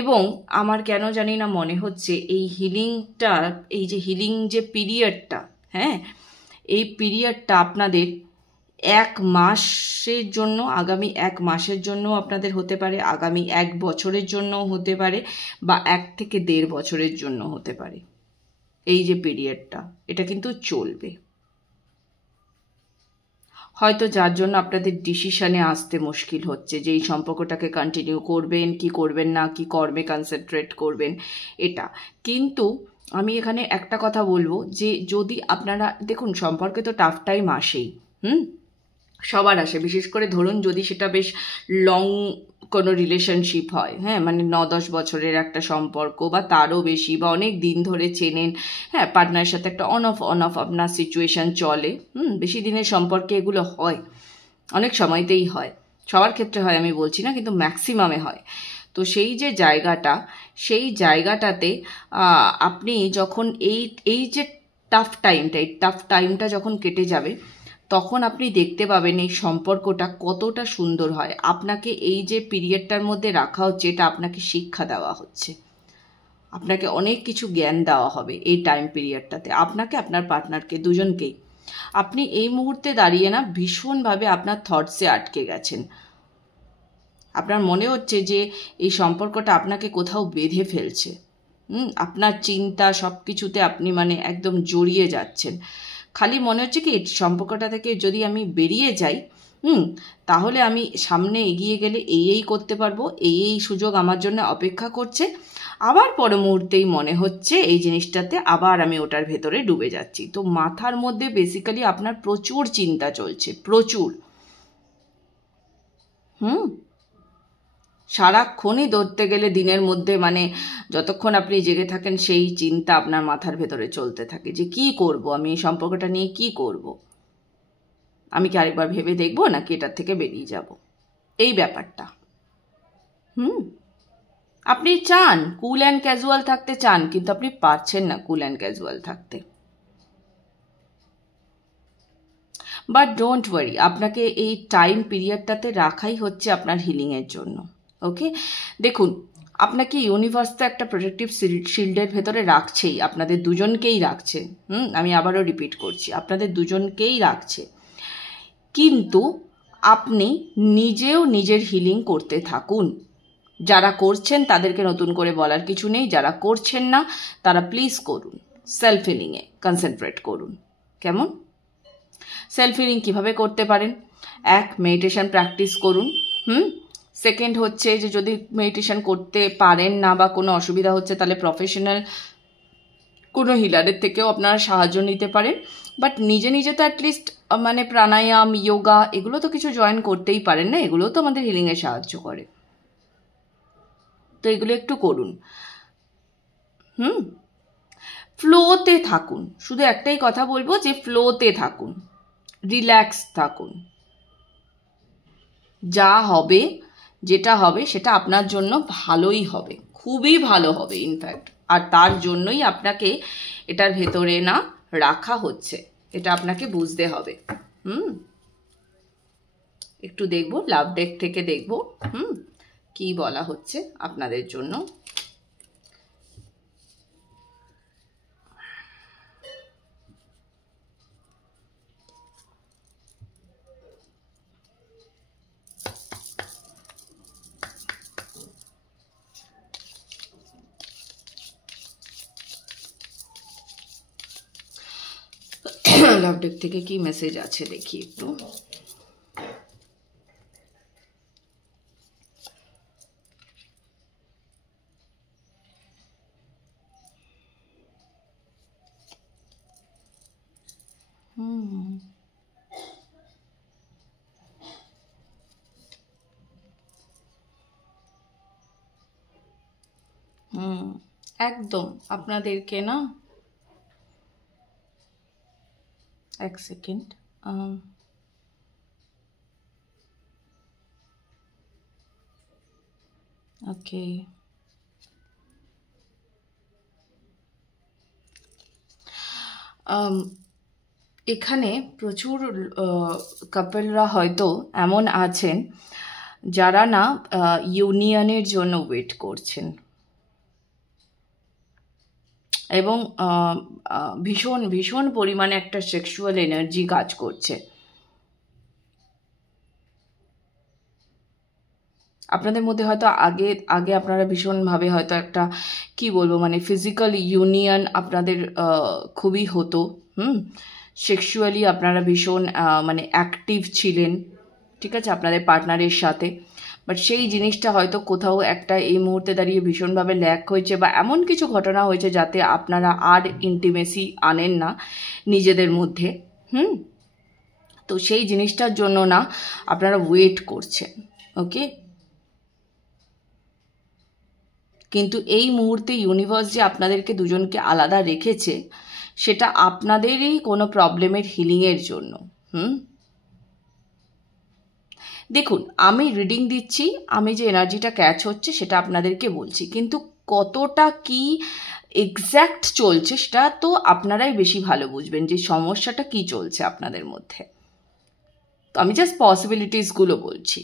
এবং আমার কেন জানি না মনে হচ্ছে এই হিলিংটা, এই যে হিলিং যে পিরিয়ডটা, হ্যাঁ, এই পিরিয়ডটা আপনাদের 1 মাসের জন্য, আগামী 1 মাসের জন্য আপনাদের হতে পারে, আগামী 1 বছরের জন্য হতে পারে, বা 1 থেকে 1.5 বছরের জন্য হতে পারে। এই যে পিরিয়ডটা, এটা কিন্তু চলবে। হয়তো যার জন্য আপনাদের ডিসিশনে আসতে মুশকিল হচ্ছে যে এই সম্পর্কটাকে কন্টিনিউ করবেন কি করবেন না, কি কর্মে কনসেন্ট্রেট করবেন, এটা। কিন্তু আমি এখানে একটা কথা বলবো যে যদি আপনারা দেখুন, সম্পর্কে তো টাফ টাইম আসেই, সবার আসে, বিশেষ করে ধরুন যদি সেটা বেশ লং কোনো রিলেশনশিপ হয়, হ্যাঁ, মানে 9-10 বছরের একটা সম্পর্ক বা তারও বেশি, বা অনেক দিন ধরে চেনেন, হ্যাঁ, পার্টনারের সাথে একটা অন অফ আপনার সিচুয়েশন চলে, বেশি দিনের সম্পর্কে এগুলো হয়, অনেক সময়তেই হয়, সবার ক্ষেত্রে হয় আমি বলছি না, কিন্তু ম্যাক্সিমামে হয়। তো সেই যে জায়গাটা, সেই জায়গাটাতে আপনি যখন এই যে টাফ টাইমটা যখন কেটে যাবে, তখন আপনি দেখতে পাবেন এই সম্পর্কটা কতটা সুন্দর হয়। আপনাকে এই যে পিরিয়ডটার মধ্যে রাখা হচ্ছে, এটা আপনাকে শিক্ষা দেওয়া হচ্ছে, আপনাকে অনেক কিছু জ্ঞান দেওয়া হবে এই টাইম পিরিয়ডটাতে, আপনাকে, আপনার পার্টনারকে, দুজনকেই। আপনি এই মুহূর্তে দাঁড়িয়ে না ভীষণভাবে আপনার থটসে আটকে গেছেন, আপনার মনে হচ্ছে যে এই সম্পর্কটা আপনাকে কোথাও বেঁধে ফেলছে, আপনার চিন্তা সব কিছুতে আপনি মানে একদম জড়িয়ে যাচ্ছেন। খালি মনে হচ্ছে কি সম্পর্কটা থেকে যদি আমি বেরিয়ে যাই, তাহলে আমি সামনে এগিয়ে গেলে এই করতে পারবো, এই সুযোগ আমার জন্য অপেক্ষা করছে। আবার পর মুহূর্তেই মনে হচ্ছে এই জিনিসটাতে আবার আমি ওটার ভেতরে ডুবে যাচ্ছি। তো মাথার মধ্যে বেসিক্যালি আপনার প্রচুর চিন্তা চলছে, প্রচুর। সারাক্ষণই ধরতে গেলে দিনের মধ্যে মানে যতক্ষণ আপনি জেগে থাকেন সেই চিন্তা আপনার মাথার ভেতরে চলতে থাকে যে কি করব, আমি এই সম্পর্কটা নিয়ে কি করব, আমি কি আরেকবার ভেবে দেখবো নাকি এটার থেকে বেরিয়ে যাব, এই ব্যাপারটা। আপনি চান কুল অ্যান্ড ক্যাজুয়াল থাকতে চান, কিন্তু আপনি পারছেন না কুল অ্যান্ড ক্যাজুয়াল থাকতে। বাট ডোন্ট ওয়ারি, আপনাকে এই টাইম পিরিয়ডটাতে রাখাই হচ্ছে আপনার হিলিংয়ের জন্য। ওকে, দেখুন, আপনাকে ইউনিভার্স তো একটা প্রোটেক্টিভ শিল্ডের ভেতরে রাখছেই, আপনাদের দুজনকেই রাখছে, আমি আবারও রিপিট করছি, আপনাদের দুজনকেই রাখছে, কিন্তু আপনি নিজেও নিজের হিলিং করতে থাকুন। যারা করছেন তাদেরকে নতুন করে বলার কিছু নেই, যারা করছেন না তারা প্লিজ করুন, সেলফ হিলিংয়ে কনসেন্ট্রেট করুন। কেমন? সেলফ হিলিং কীভাবে করতে পারেন? মেডিটেশন প্র্যাকটিস করুন। সেকেন্ড হচ্ছে যে যদি মেডিটেশন করতে পারেন না বা কোনো অসুবিধা হচ্ছে, তাহলে প্রফেশনাল কোনো হিলারের থেকেও আপনারা সাহায্য নিতে পারেন। বাট নিজে নিজে তো অ্যাটলিস্ট মানে প্রাণায়াম, যোগা, এগুলো তো কিছু জয়েন করতেই পারেন না, এগুলোও তো আমাদের হিলিংয়ে সাহায্য করে, তো এগুলো একটু করুন। ফ্লোতে থাকুন, শুধু একটাই কথা বলবো যে ফ্লোতে থাকুন, রিল্যাক্স থাকুন। যা হবে, যেটা হবে সেটা আপনার জন্য ভালোই হবে, খুবই ভালো হবে ইনফ্যাক্ট, আর তার জন্যই আপনাকে এটার ভেতরে না রাখা হচ্ছে, এটা আপনাকে বুঝতে হবে। একটু দেখবো লাভ ডেক থেকে, দেখবো কি বলা হচ্ছে আপনাদের জন্য। লাভ ডেক থেকে কি মেসেজ আছে দেখি একটু। একদম আপনাদেরকে না, এক সেকেন্ড, ওকে, এখানে প্রচুর কাপলরা হয়তো এমন আছেন যারা না ইউনিয়নের জন্য ওয়েট করছেন এবং ভীষণ ভীষণ পরিমাণে একটা সেক্সুয়াল এনার্জি কাজ করছে। আপনাদের মধ্যে হয়তো আগে আগে আপনারা ভীষণভাবে হয়তো একটা কি বলবো মানে ফিজিক্যাল ইউনিয়ন আপনাদের খুবই হতো, সেক্সুয়ালি আপনারা ভীষণ মানে অ্যাক্টিভ ছিলেন, ঠিক আছে, আপনাদের পার্টনারের সাথে। বাট সেই জিনিসটা হয়তো কোথাও একটা এই মুহূর্তে দাঁড়িয়ে ভীষণভাবে ল্যাক হয়েছে বা এমন কিছু ঘটনা হয়েছে যাতে আপনারা আর ইন্টিমেসি আনেন না নিজেদের মধ্যে। তো সেই জিনিসটার জন্য না আপনারা ওয়েট করছেন, ওকে। কিন্তু এই মুহূর্তে ইউনিভার্স যে আপনাদেরকে দুজনকে আলাদা রেখেছে সেটা আপনাদেরই কোনো প্রবলেমের হিলিংয়ের জন্য। দেখুন, আমি রিডিং দিচ্ছি, আমি যে এনার্জিটা ক্যাচ হচ্ছে সেটা আপনাদেরকে বলছি, কিন্তু কতটা কি এক্স্যাক্ট চলছে সেটা তো আপনারাই বেশি ভালো বুঝবেন যে সমস্যাটা কি চলছে আপনাদের মধ্যে। তো আমি জাস্ট পসিবিলিটিসগুলো বলছি।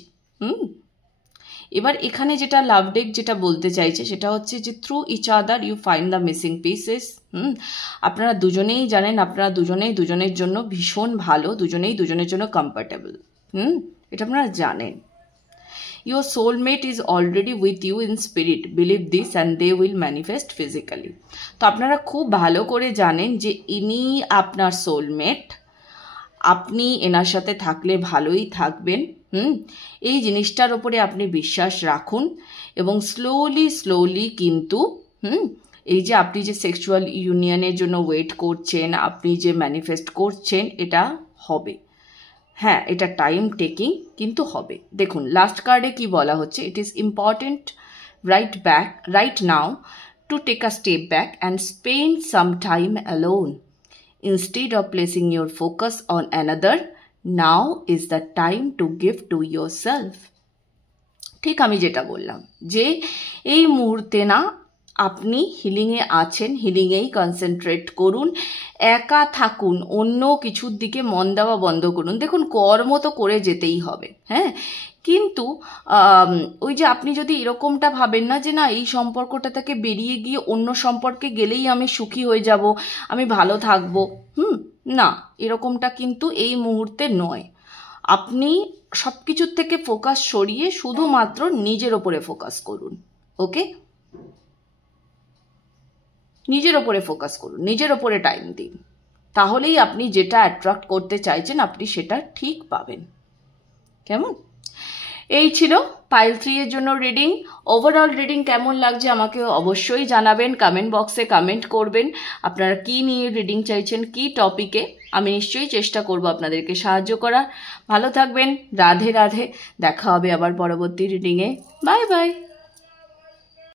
এবার এখানে যেটা লাভ ডেক যেটা বলতে চাইছে সেটা হচ্ছে যে through each other you find the missing pieces. আপনারা দুজনেই জানেন আপনারা দুজনেই দুজনের জন্য ভীষণ ভালো, দুজনেই দুজনের জন্য কমফর্টেবল। এটা আপনারা জানেন। Your soulmate is already with you in spirit. Believe this and they will manifest physically. তো আপনারা খুব ভালো করে জানেন যে ইনি আপনার সোলমেট, আপনি এনার সাথে থাকলে ভালোই থাকবেন। এই জিনিসটার ওপরে আপনি বিশ্বাস রাখুন এবং স্লোলি স্লোলি কিন্তু এই যে আপনি যে সেক্সুয়াল ইউনিয়নের জন্য ওয়েট করছেন, আপনি যে ম্যানিফেস্ট করছেন, এটা হবে। হ্যাঁ, এটা টাইম টেকিং, কিন্তু হবে। দেখুন লাস্ট কার্ডে কি বলা হচ্ছে, it is important right now to take a step back and spend some time alone instead of placing your focus on another. Now is the time to give to yourself. ঠিক আমি যেটা বললাম যে এই মুহূর্তে না আপনি হিলিংয়ে আছেন, হিলিংয়েই কনসেন্ট্রেট করুন, একা থাকুন, অন্য কিছুর দিকে মন দেওয়া বন্ধ করুন। দেখুন কর্ম তো করে যেতেই হবে, হ্যাঁ, কিন্তু ওই যে আপনি যদি এরকমটা ভাবেন না যে না এই সম্পর্কটা থেকে বেরিয়ে গিয়ে অন্য সম্পর্কে গেলেই আমি সুখী হয়ে যাব, আমি ভালো থাকবো, না, এরকমটা কিন্তু এই মুহূর্তে নয়। আপনি সব কিছুর থেকে ফোকাস সরিয়ে শুধুমাত্র নিজের ওপরে ফোকাস করুন, ওকে, নিজের ওপরে ফোকাস করুন, নিজের ওপরে টাইম দিন, তাহলেই আপনি যেটা অ্যাট্রাক্ট করতে চাইছেন আপনি সেটা ঠিক পাবেন। কেমন? এই ছিল পাইল 3 এর জন্য রিডিং। ওভারঅল রিডিং কেমন লাগছে আমাকে অবশ্যই জানাবেন, কমেন্ট বক্সে কমেন্ট করবেন আপনারা কি নিয়ে রিডিং চাইছেন, কি টপিকে। আমি নিশ্চয়ই চেষ্টা করব আপনাদেরকে সাহায্য করার। ভালো থাকবেন, রাধে রাধে, দেখা হবে আবার পরবর্তী রিডিংয়ে। Bye bye.